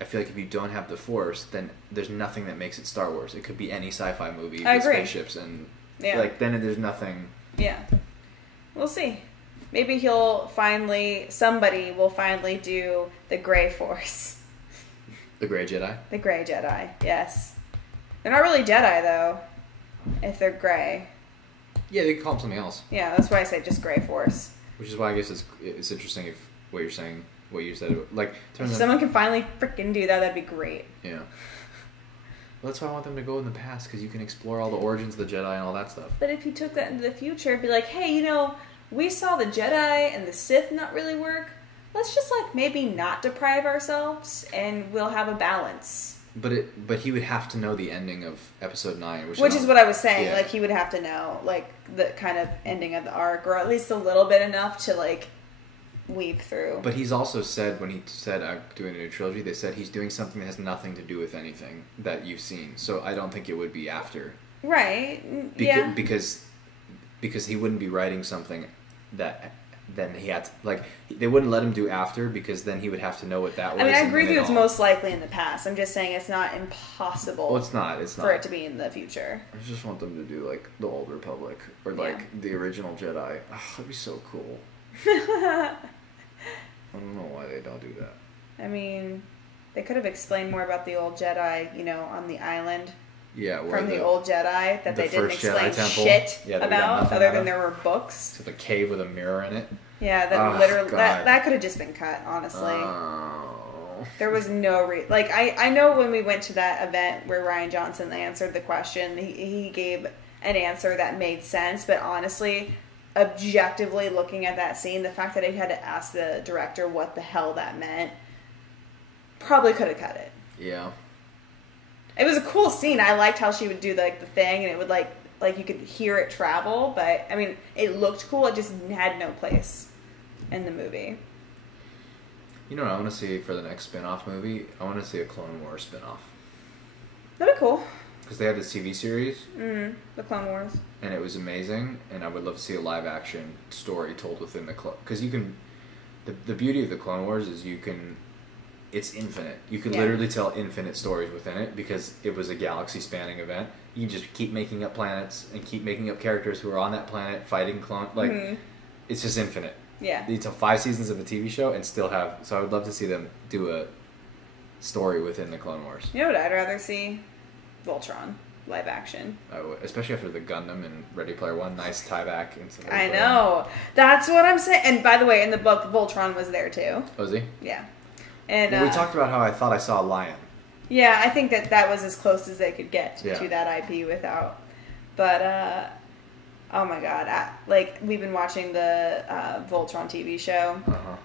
I feel like if you don't have the Force, then there's nothing that makes it Star Wars. It could be any sci-fi movie with spaceships, and then there's nothing. Yeah, we'll see. Maybe somebody will finally do the Grey Force. The Grey Jedi? The Grey Jedi, yes. They're not really Jedi, though, if they're Grey. Yeah, they can call them something else. Yeah, that's why I say just Grey Force. Which is why I guess it's interesting if what you're saying, what you said, like... If someone can finally freaking do that, that'd be great. Yeah. Well, that's why I want them to go in the past, because you can explore all the origins of the Jedi and all that stuff. But if you took that into the future, it'd be like, hey, we saw the Jedi and the Sith not really work. Let's just, maybe not deprive ourselves, and we'll have a balance. But he would have to know the ending of Episode 9. Which is what I was saying. Yeah. He would have to know, the kind of ending of the arc, or at least a little bit enough to, weave through. But he's also said, when he said I'm doing a new trilogy, they said he's doing something that has nothing to do with anything that you've seen. So I don't think it would be after. Right. Yeah. Because he wouldn't be writing something that then he had to, like, they wouldn't let him do after, because then he would have to know what that was. I mean, I agree with you, it's most likely in the past. I'm just saying it's not impossible. Well, it's not for it to be in the future. I just want them to do, like, the Old Republic, or, like, the original Jedi. Oh, that'd be so cool. I don't know why they don't do that. I mean, they could have explained more about the old Jedi, you know, on the island. Yeah, from the old Jedi that they didn't explain shit about, other than there were books. So the cave with a mirror in it. Yeah, that literally that could have just been cut. Honestly, there was no like I know when we went to that event where Rian Johnson answered the question, he gave an answer that made sense. But honestly, objectively looking at that scene, the fact that he had to ask the director what the hell that meant, probably could have cut it. Yeah. It was a cool scene. I liked how she would do the thing, and it would like you could hear it travel. But I mean, it looked cool. It just had no place in the movie. You know what I want to see for the next spin-off movie? I want to see a Clone Wars spin-off. That'd be cool. Because they had this TV series. The Clone Wars. And it was amazing, and I would love to see a live-action story told within the Clone... Because you can... The beauty of the Clone Wars is you can... It's infinite. You could literally tell infinite stories within it, because it was a galaxy-spanning event. You can just keep making up planets and keep making up characters who are on that planet fighting clone. Like, it's just infinite. Yeah. You tell 5 seasons of a TV show and still have... So I would love to see them do a story within the Clone Wars. You know what I'd rather see? Voltron. Live action. Especially after the Gundam and Ready Player One. Nice tie back into the... I know. That's what I'm saying. And by the way, in the book, Voltron was there too. Was he? Yeah. And we talked about how I thought I saw a lion. Yeah, I think that was as close as they could get to that IP without. But, oh my god. Like, we've been watching the Voltron TV show. Uh-huh.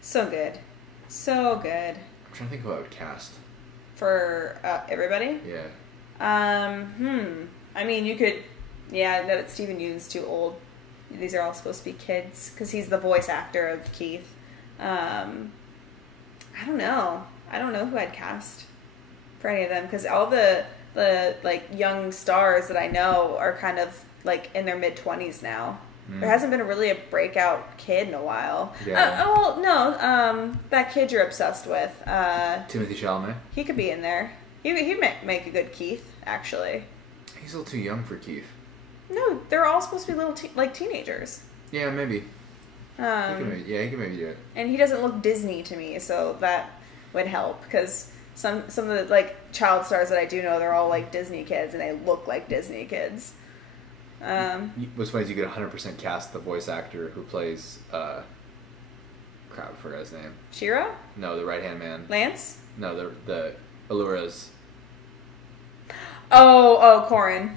So good. So good. I'm trying to think who I would cast. For everybody? Yeah. I mean, you could... Yeah, no, Stephen Yeun's too old. These are all supposed to be kids, because he's the voice actor of Keith. I don't know. I don't know who I'd cast for any of them, because all the like young stars that I know are kind of like in their mid-20s now. There hasn't been really a breakout kid in a while. Yeah. That kid you're obsessed with. Timothée Chalamet. He could be in there. He might make a good Keith, actually. He's a little too young for Keith. No, they're all supposed to be little teenagers. Yeah, maybe. He can maybe do it. And he doesn't look Disney to me, so that would help, because some of the like child stars that I do know, they're all like Disney kids, and they look like Disney kids. What's funny is you could 100% cast the voice actor who plays crap, I forgot his name. Shiro? No, the right-hand man. Lance? No, the Allura's. Oh, Corrin.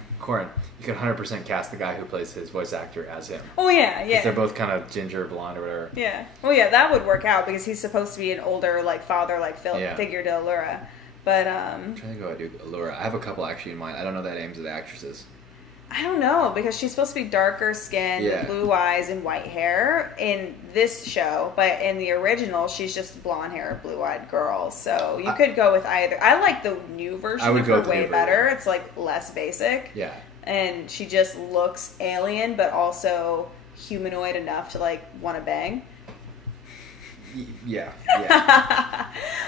You could 100% cast the guy who plays his voice actor as him. Oh, yeah. They're both kind of ginger, blonde, or whatever. Yeah. Oh, yeah, that would work out, because he's supposed to be an older, like, father-like figure to Allura. But, I'm trying to go do Allura. I have a couple actually in mind. I don't know the names of the actresses. I don't know, because she's supposed to be darker skinned, blue eyes, and white hair in this show, but in the original, she's just blonde hair, blue eyed girl. So you could go with either. I like the new version of her way better. It's like less basic. Yeah. And she just looks alien, but also humanoid enough to like want to bang. Yeah.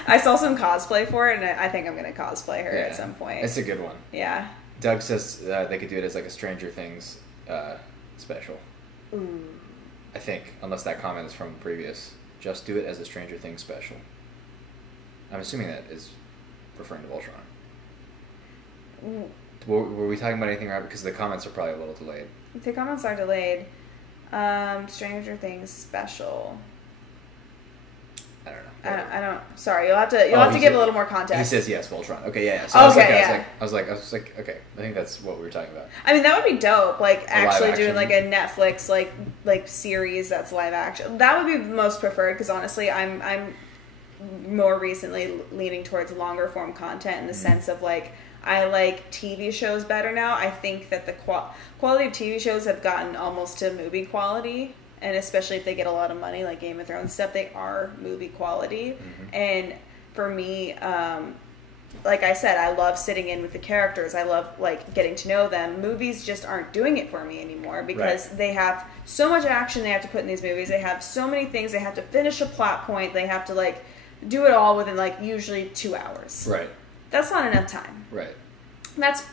I saw some cosplay for it, and I think I'm going to cosplay her at some point. It's a good one. Yeah. Doug says they could do it as like a Stranger Things special. Ooh. I think, unless that comment is from previous. Just do it as a Stranger Things special. I'm assuming that is referring to Voltron. Ooh. Were we talking about anything right? Because the comments are probably a little delayed. The comments are delayed. Stranger Things special. I don't know. I don't. Sorry, you'll have to give a little more context. He says yes, Voltron. Okay, yeah. So I was like, okay. I think that's what we were talking about. I mean, that would be dope. Like actually doing like a Netflix like series that's live action. That would be most preferred, because honestly, I'm more recently leaning towards longer form content in the sense of like I like TV shows better now. I think that the quality of TV shows have gotten almost to movie quality, and especially if they get a lot of money, like Game of Thrones stuff, they are movie quality. Mm-hmm. And for me, like I said, I love sitting in with the characters. I love like getting to know them. Movies just aren't doing it for me anymore because they have so much action they have to put in these movies. They have so many things. They have to finish a plot point. They have to like do it all within like usually 2 hours. Right. That's not enough time. Right. That's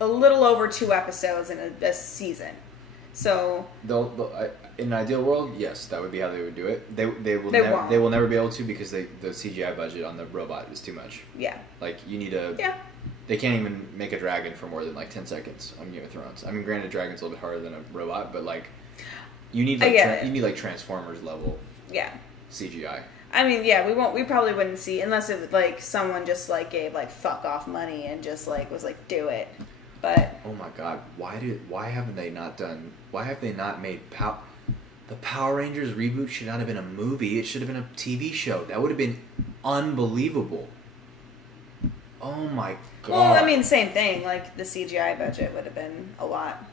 a little over 2 episodes in a season. So in an ideal world, yes, that would be how they would do it. They will never be able to because the CGI budget on the robot is too much. Yeah. Like you need a They can't even make a dragon for more than like 10 seconds on Game of Thrones. I mean, granted, dragon's a little bit harder than a robot, but like you need like Transformers level. Yeah. CGI. I mean, yeah, we probably wouldn't see unless it like someone just like gave like fuck off money and just like was like do it. But oh my god, why have they not made the Power Rangers reboot should not have been a movie, it should have been a TV show. That would have been unbelievable. Oh my god. Well, I mean, same thing, like the CGI budget would have been a lot.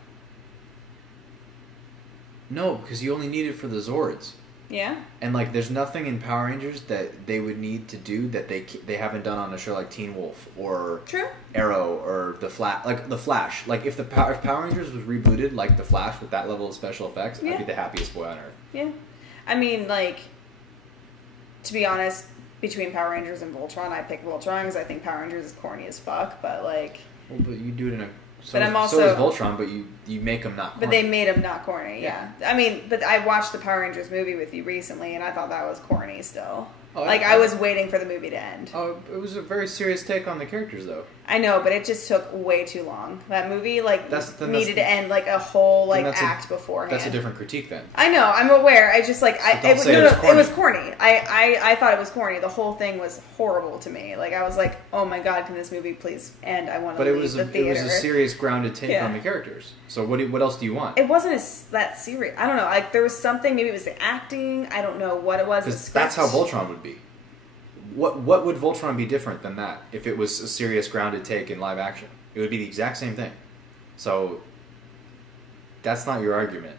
No, because you only need it for the Zords. Yeah. And like, there's nothing in Power Rangers that they would need to do that they haven't done on a show like Teen Wolf or Arrow or the Flash. Like if Power Rangers was rebooted like the Flash with that level of special effects, I'd be the happiest boy on earth. Yeah. I mean, like, to be honest, between Power Rangers and Voltron, I pick Voltron because I think Power Rangers is corny as fuck. But like, well, but you do it in a. So is Voltron, but you make them not corny. But they made them not corny, yeah. I mean, but I watched the Power Rangers movie with you recently, and I thought that was corny still. Oh, I was waiting for the movie to end. Oh, it was a very serious take on the characters, though. I know, but it just took way too long. That movie, like, needed to end, like, a whole, like, act beforehand. That's a different critique, then. I know, I'm aware. I just, like, it was corny. I thought it was corny. The whole thing was horrible to me. Like, I was like, oh my god, can this movie please end? I want to leave the theater. It was a serious, grounded take on the characters. So what else do you want? It wasn't that serious. I don't know. Like, there was something, maybe it was the acting. I don't know what it was. Because that's how Voltron would be. What would Voltron be different than that if it was a serious, grounded take in live action? It would be the exact same thing. So, that's not your argument.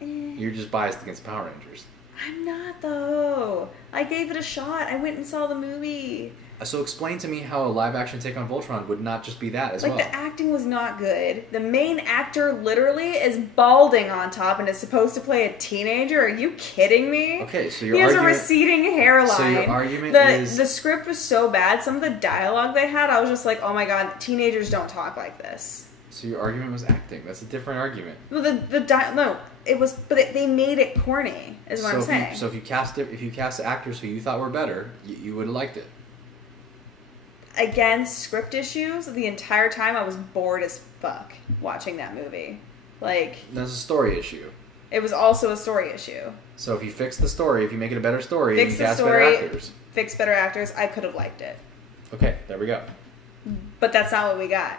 You're just biased against Power Rangers. I'm not, though. I gave it a shot. I went and saw the movie. So explain to me how a live-action take on Voltron would not just be that as well. Like, the acting was not good. The main actor literally is balding on top and is supposed to play a teenager. Are you kidding me? Okay, so he has a receding hairline. So your argument is... The script was so bad. Some of the dialogue they had, I was just like, oh my god, teenagers don't talk like this. So your argument was acting. That's a different argument. Well, no, it was... But they made it corny, is what I'm saying. So if you cast actors who you thought were better, you would have liked it. Again, script issues. The entire time I was bored as fuck watching that movie. Like, that's a story issue. It was also a story issue. So if you fix the story, if you make it a better story, you cast better actors. Fix better actors, I could have liked it. Okay, there we go. But that's not what we got.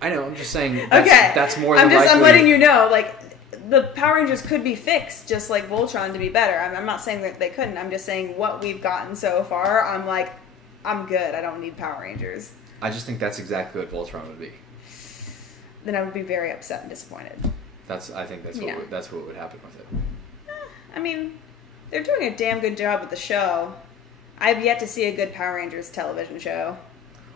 I know, I'm just saying that's more than likely. I'm letting you know, like, the Power Rangers could be fixed just like Voltron to be better. I'm not saying that they couldn't. I'm just saying what we've gotten so far, I'm like, I'm good. I don't need Power Rangers. I just think that's exactly what Voltron would be. Then I would be very upset and disappointed. I think that's what would happen with it. I mean, they're doing a damn good job with the show. I've yet to see a good Power Rangers television show.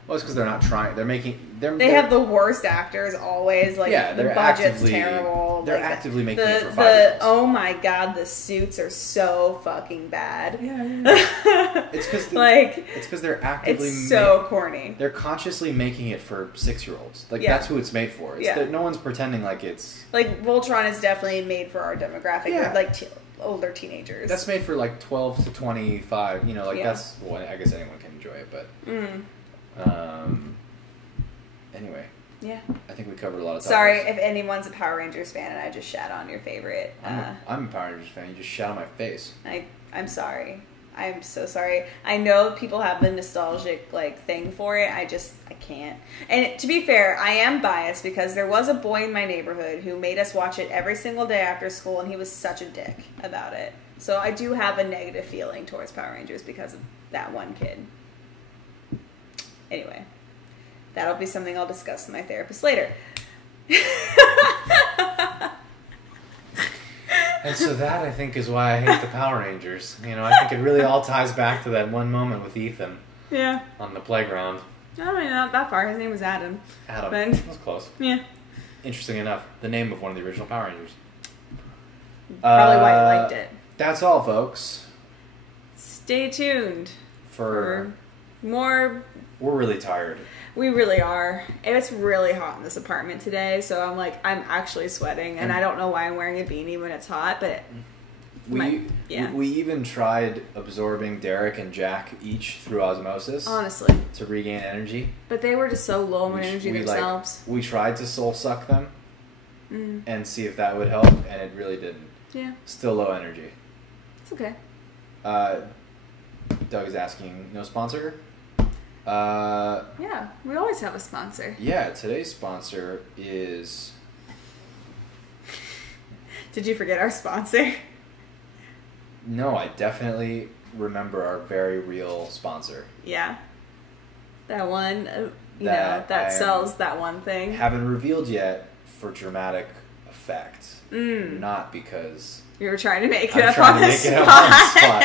Well, it's because they're not trying. They have the worst actors always. Like, the budget's terrible. They're like, actively making it for 5 years. Oh my god, the suits are so fucking bad. Yeah. It's because they're actively. It's so corny. They're consciously making it for 6-year-olds. Like that's who it's made for. No one's pretending like it's. Like Voltron is definitely made for our demographic. Yeah. Like older teenagers. That's made for like 12 to 25. You know, like that's what I guess anyone can enjoy it, but. Anyway. Yeah. I think we covered a lot of topics. Sorry if anyone's a Power Rangers fan and I just shat on your favorite. I'm a Power Rangers fan. You just shat on my face. I'm sorry. I'm so sorry. I know people have the nostalgic thing for it. I can't. And to be fair, I am biased because there was a boy in my neighborhood who made us watch it every single day after school, and he was such a dick about it. So I do have a negative feeling towards Power Rangers because of that one kid. Anyway, that'll be something I'll discuss with my therapist later. And so that, I think, is why I hate the Power Rangers. You know, I think it really all ties back to that one moment with Ethan. Yeah. On the playground. I mean, not that far. His name was Adam. Adam. But, that was close. Yeah. Interesting enough, the name of one of the original Power Rangers. Probably why you liked it. That's all, folks. Stay tuned for more. We're really tired. We really are. And it's really hot in this apartment today, so I'm actually sweating, and I don't know why I'm wearing a beanie when it's hot, but we even tried absorbing Derek and Jack each through osmosis. Honestly. To regain energy. But they were just so low in energy themselves. We tried to soul suck them and see if that would help, and it really didn't. Yeah. Still low energy. It's okay. Doug is asking, no sponsor? Yeah, we always have a sponsor. Yeah, today's sponsor is... Did you forget our sponsor? No, I definitely remember our very real sponsor. Yeah. That one, that sells that one thing. Haven't revealed yet for dramatic effect. Not because... You were trying to make it up on the spot.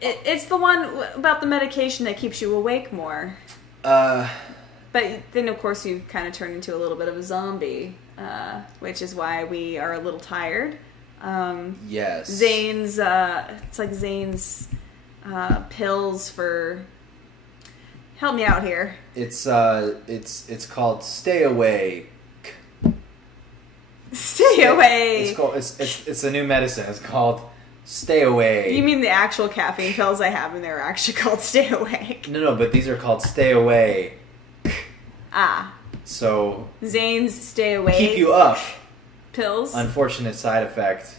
It's the one about the medication that keeps you awake more. But then, of course, you kind of turn into a little bit of a zombie, which is why we are a little tired. Yes. Zane's, it's like Zane's pills for... Help me out here. It's called Stay Awake. Stay away. It's a new medicine. It's called Stay Away. You mean the actual caffeine pills I have, and they're actually called Stay Awake? No, but these are called Stay Away. Ah. So Zane's Stay Away. Keep you up. Pills. Unfortunate side effect.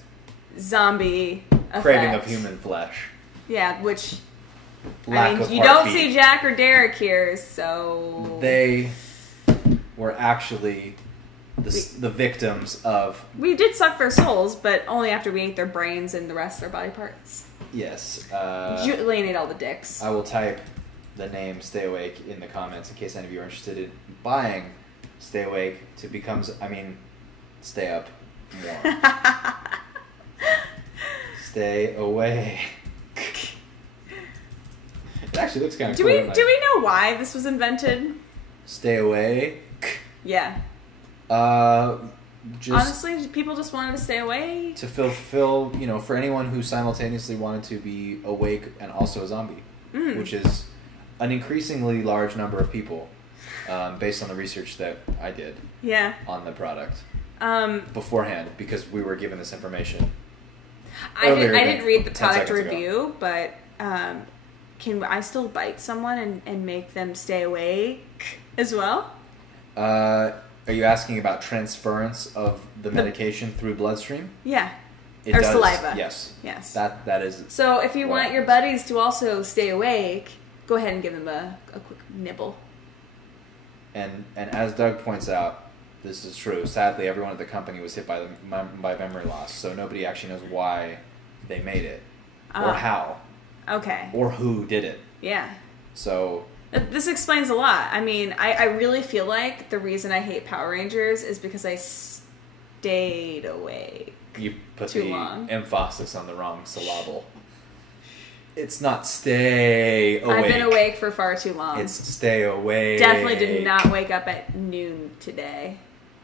Zombie effect. Craving of human flesh. Yeah, which... Lack of you heartbeat. don't see Jack or Derek here, so... They were actually the victims of... We did suck their souls, but only after we ate their brains and the rest of their body parts. Yes. Julian ate all the dicks. I will type the name Stay Awake in the comments in case any of you are interested in buying Stay Awake to become... stay up more. Stay away. It actually looks kind of cool. Do we know why this was invented? Stay away. Yeah. Honestly, people just wanted to stay away to fulfill, for anyone who simultaneously wanted to be awake and also a zombie, which is an increasingly large number of people, based on the research that I did. Yeah. On the product. Beforehand, because we were given this information. I didn't read the product review, but can I still bite someone and make them stay awake as well? Are you asking about transference of the medication through bloodstream? Yeah. Or saliva. Yes. Yes. That is. So if you want your buddies to also stay awake, go ahead and give them a quick nibble. And as Doug points out, this is true. Sadly, everyone at the company was hit by memory loss, so nobody actually knows why they made it or how. Okay. Or who did it. Yeah. So... This explains a lot. I mean, I really feel like the reason I hate Power Rangers is because I stayed awake. You put too the long. Emphasis on the wrong syllable. It's not stay awake. I've been awake for far too long. It's stay awake. Definitely did not wake up at noon today.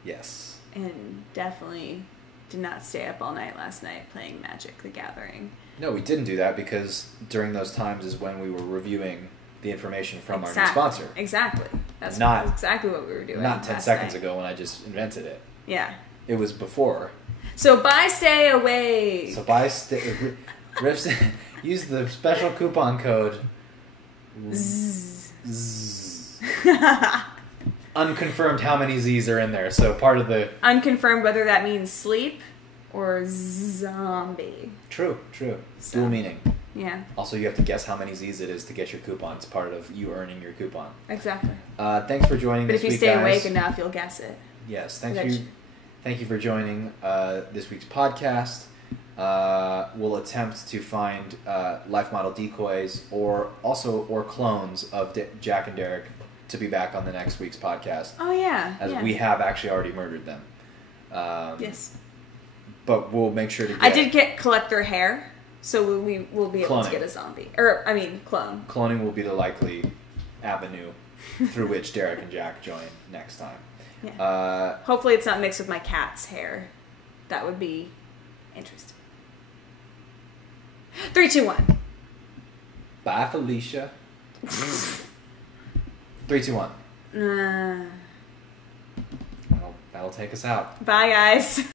Yes. And definitely did not stay up all night last night playing Magic the Gathering. No, we didn't do that because during those times is when we were reviewing the information from our new sponsor. Exactly. That's exactly what we were doing. Not 10 seconds ago when I just invented it. Yeah. It was before. So buy Stay Away. So buy Stay... Riffs, use the special coupon code... Zzz. Unconfirmed how many Z's are in there, so part of the... Unconfirmed whether that means sleep or zombie. True. Dual meaning. Yeah. Also, you have to guess how many Z's it is to get your coupon. It's part of you earning your coupon. Exactly. Thanks for joining this week, guys. But if you stay awake enough, you'll guess it. Yes, thank you for joining this week's podcast. We'll attempt to find life model decoys or clones of Jack and Derek to be back on the next week's podcast. Oh yeah, as we have actually already murdered them. Yes, but we'll make sure to. I did collect their hair, so we will be able to get a zombie, clone. Cloning will be the likely avenue through which Derek and Jack join next time. Yeah. Hopefully, it's not mixed with my cat's hair. That would be interesting. 3, 2, 1. Bye, Felicia. 3, 2, 1. That'll take us out. Bye, guys.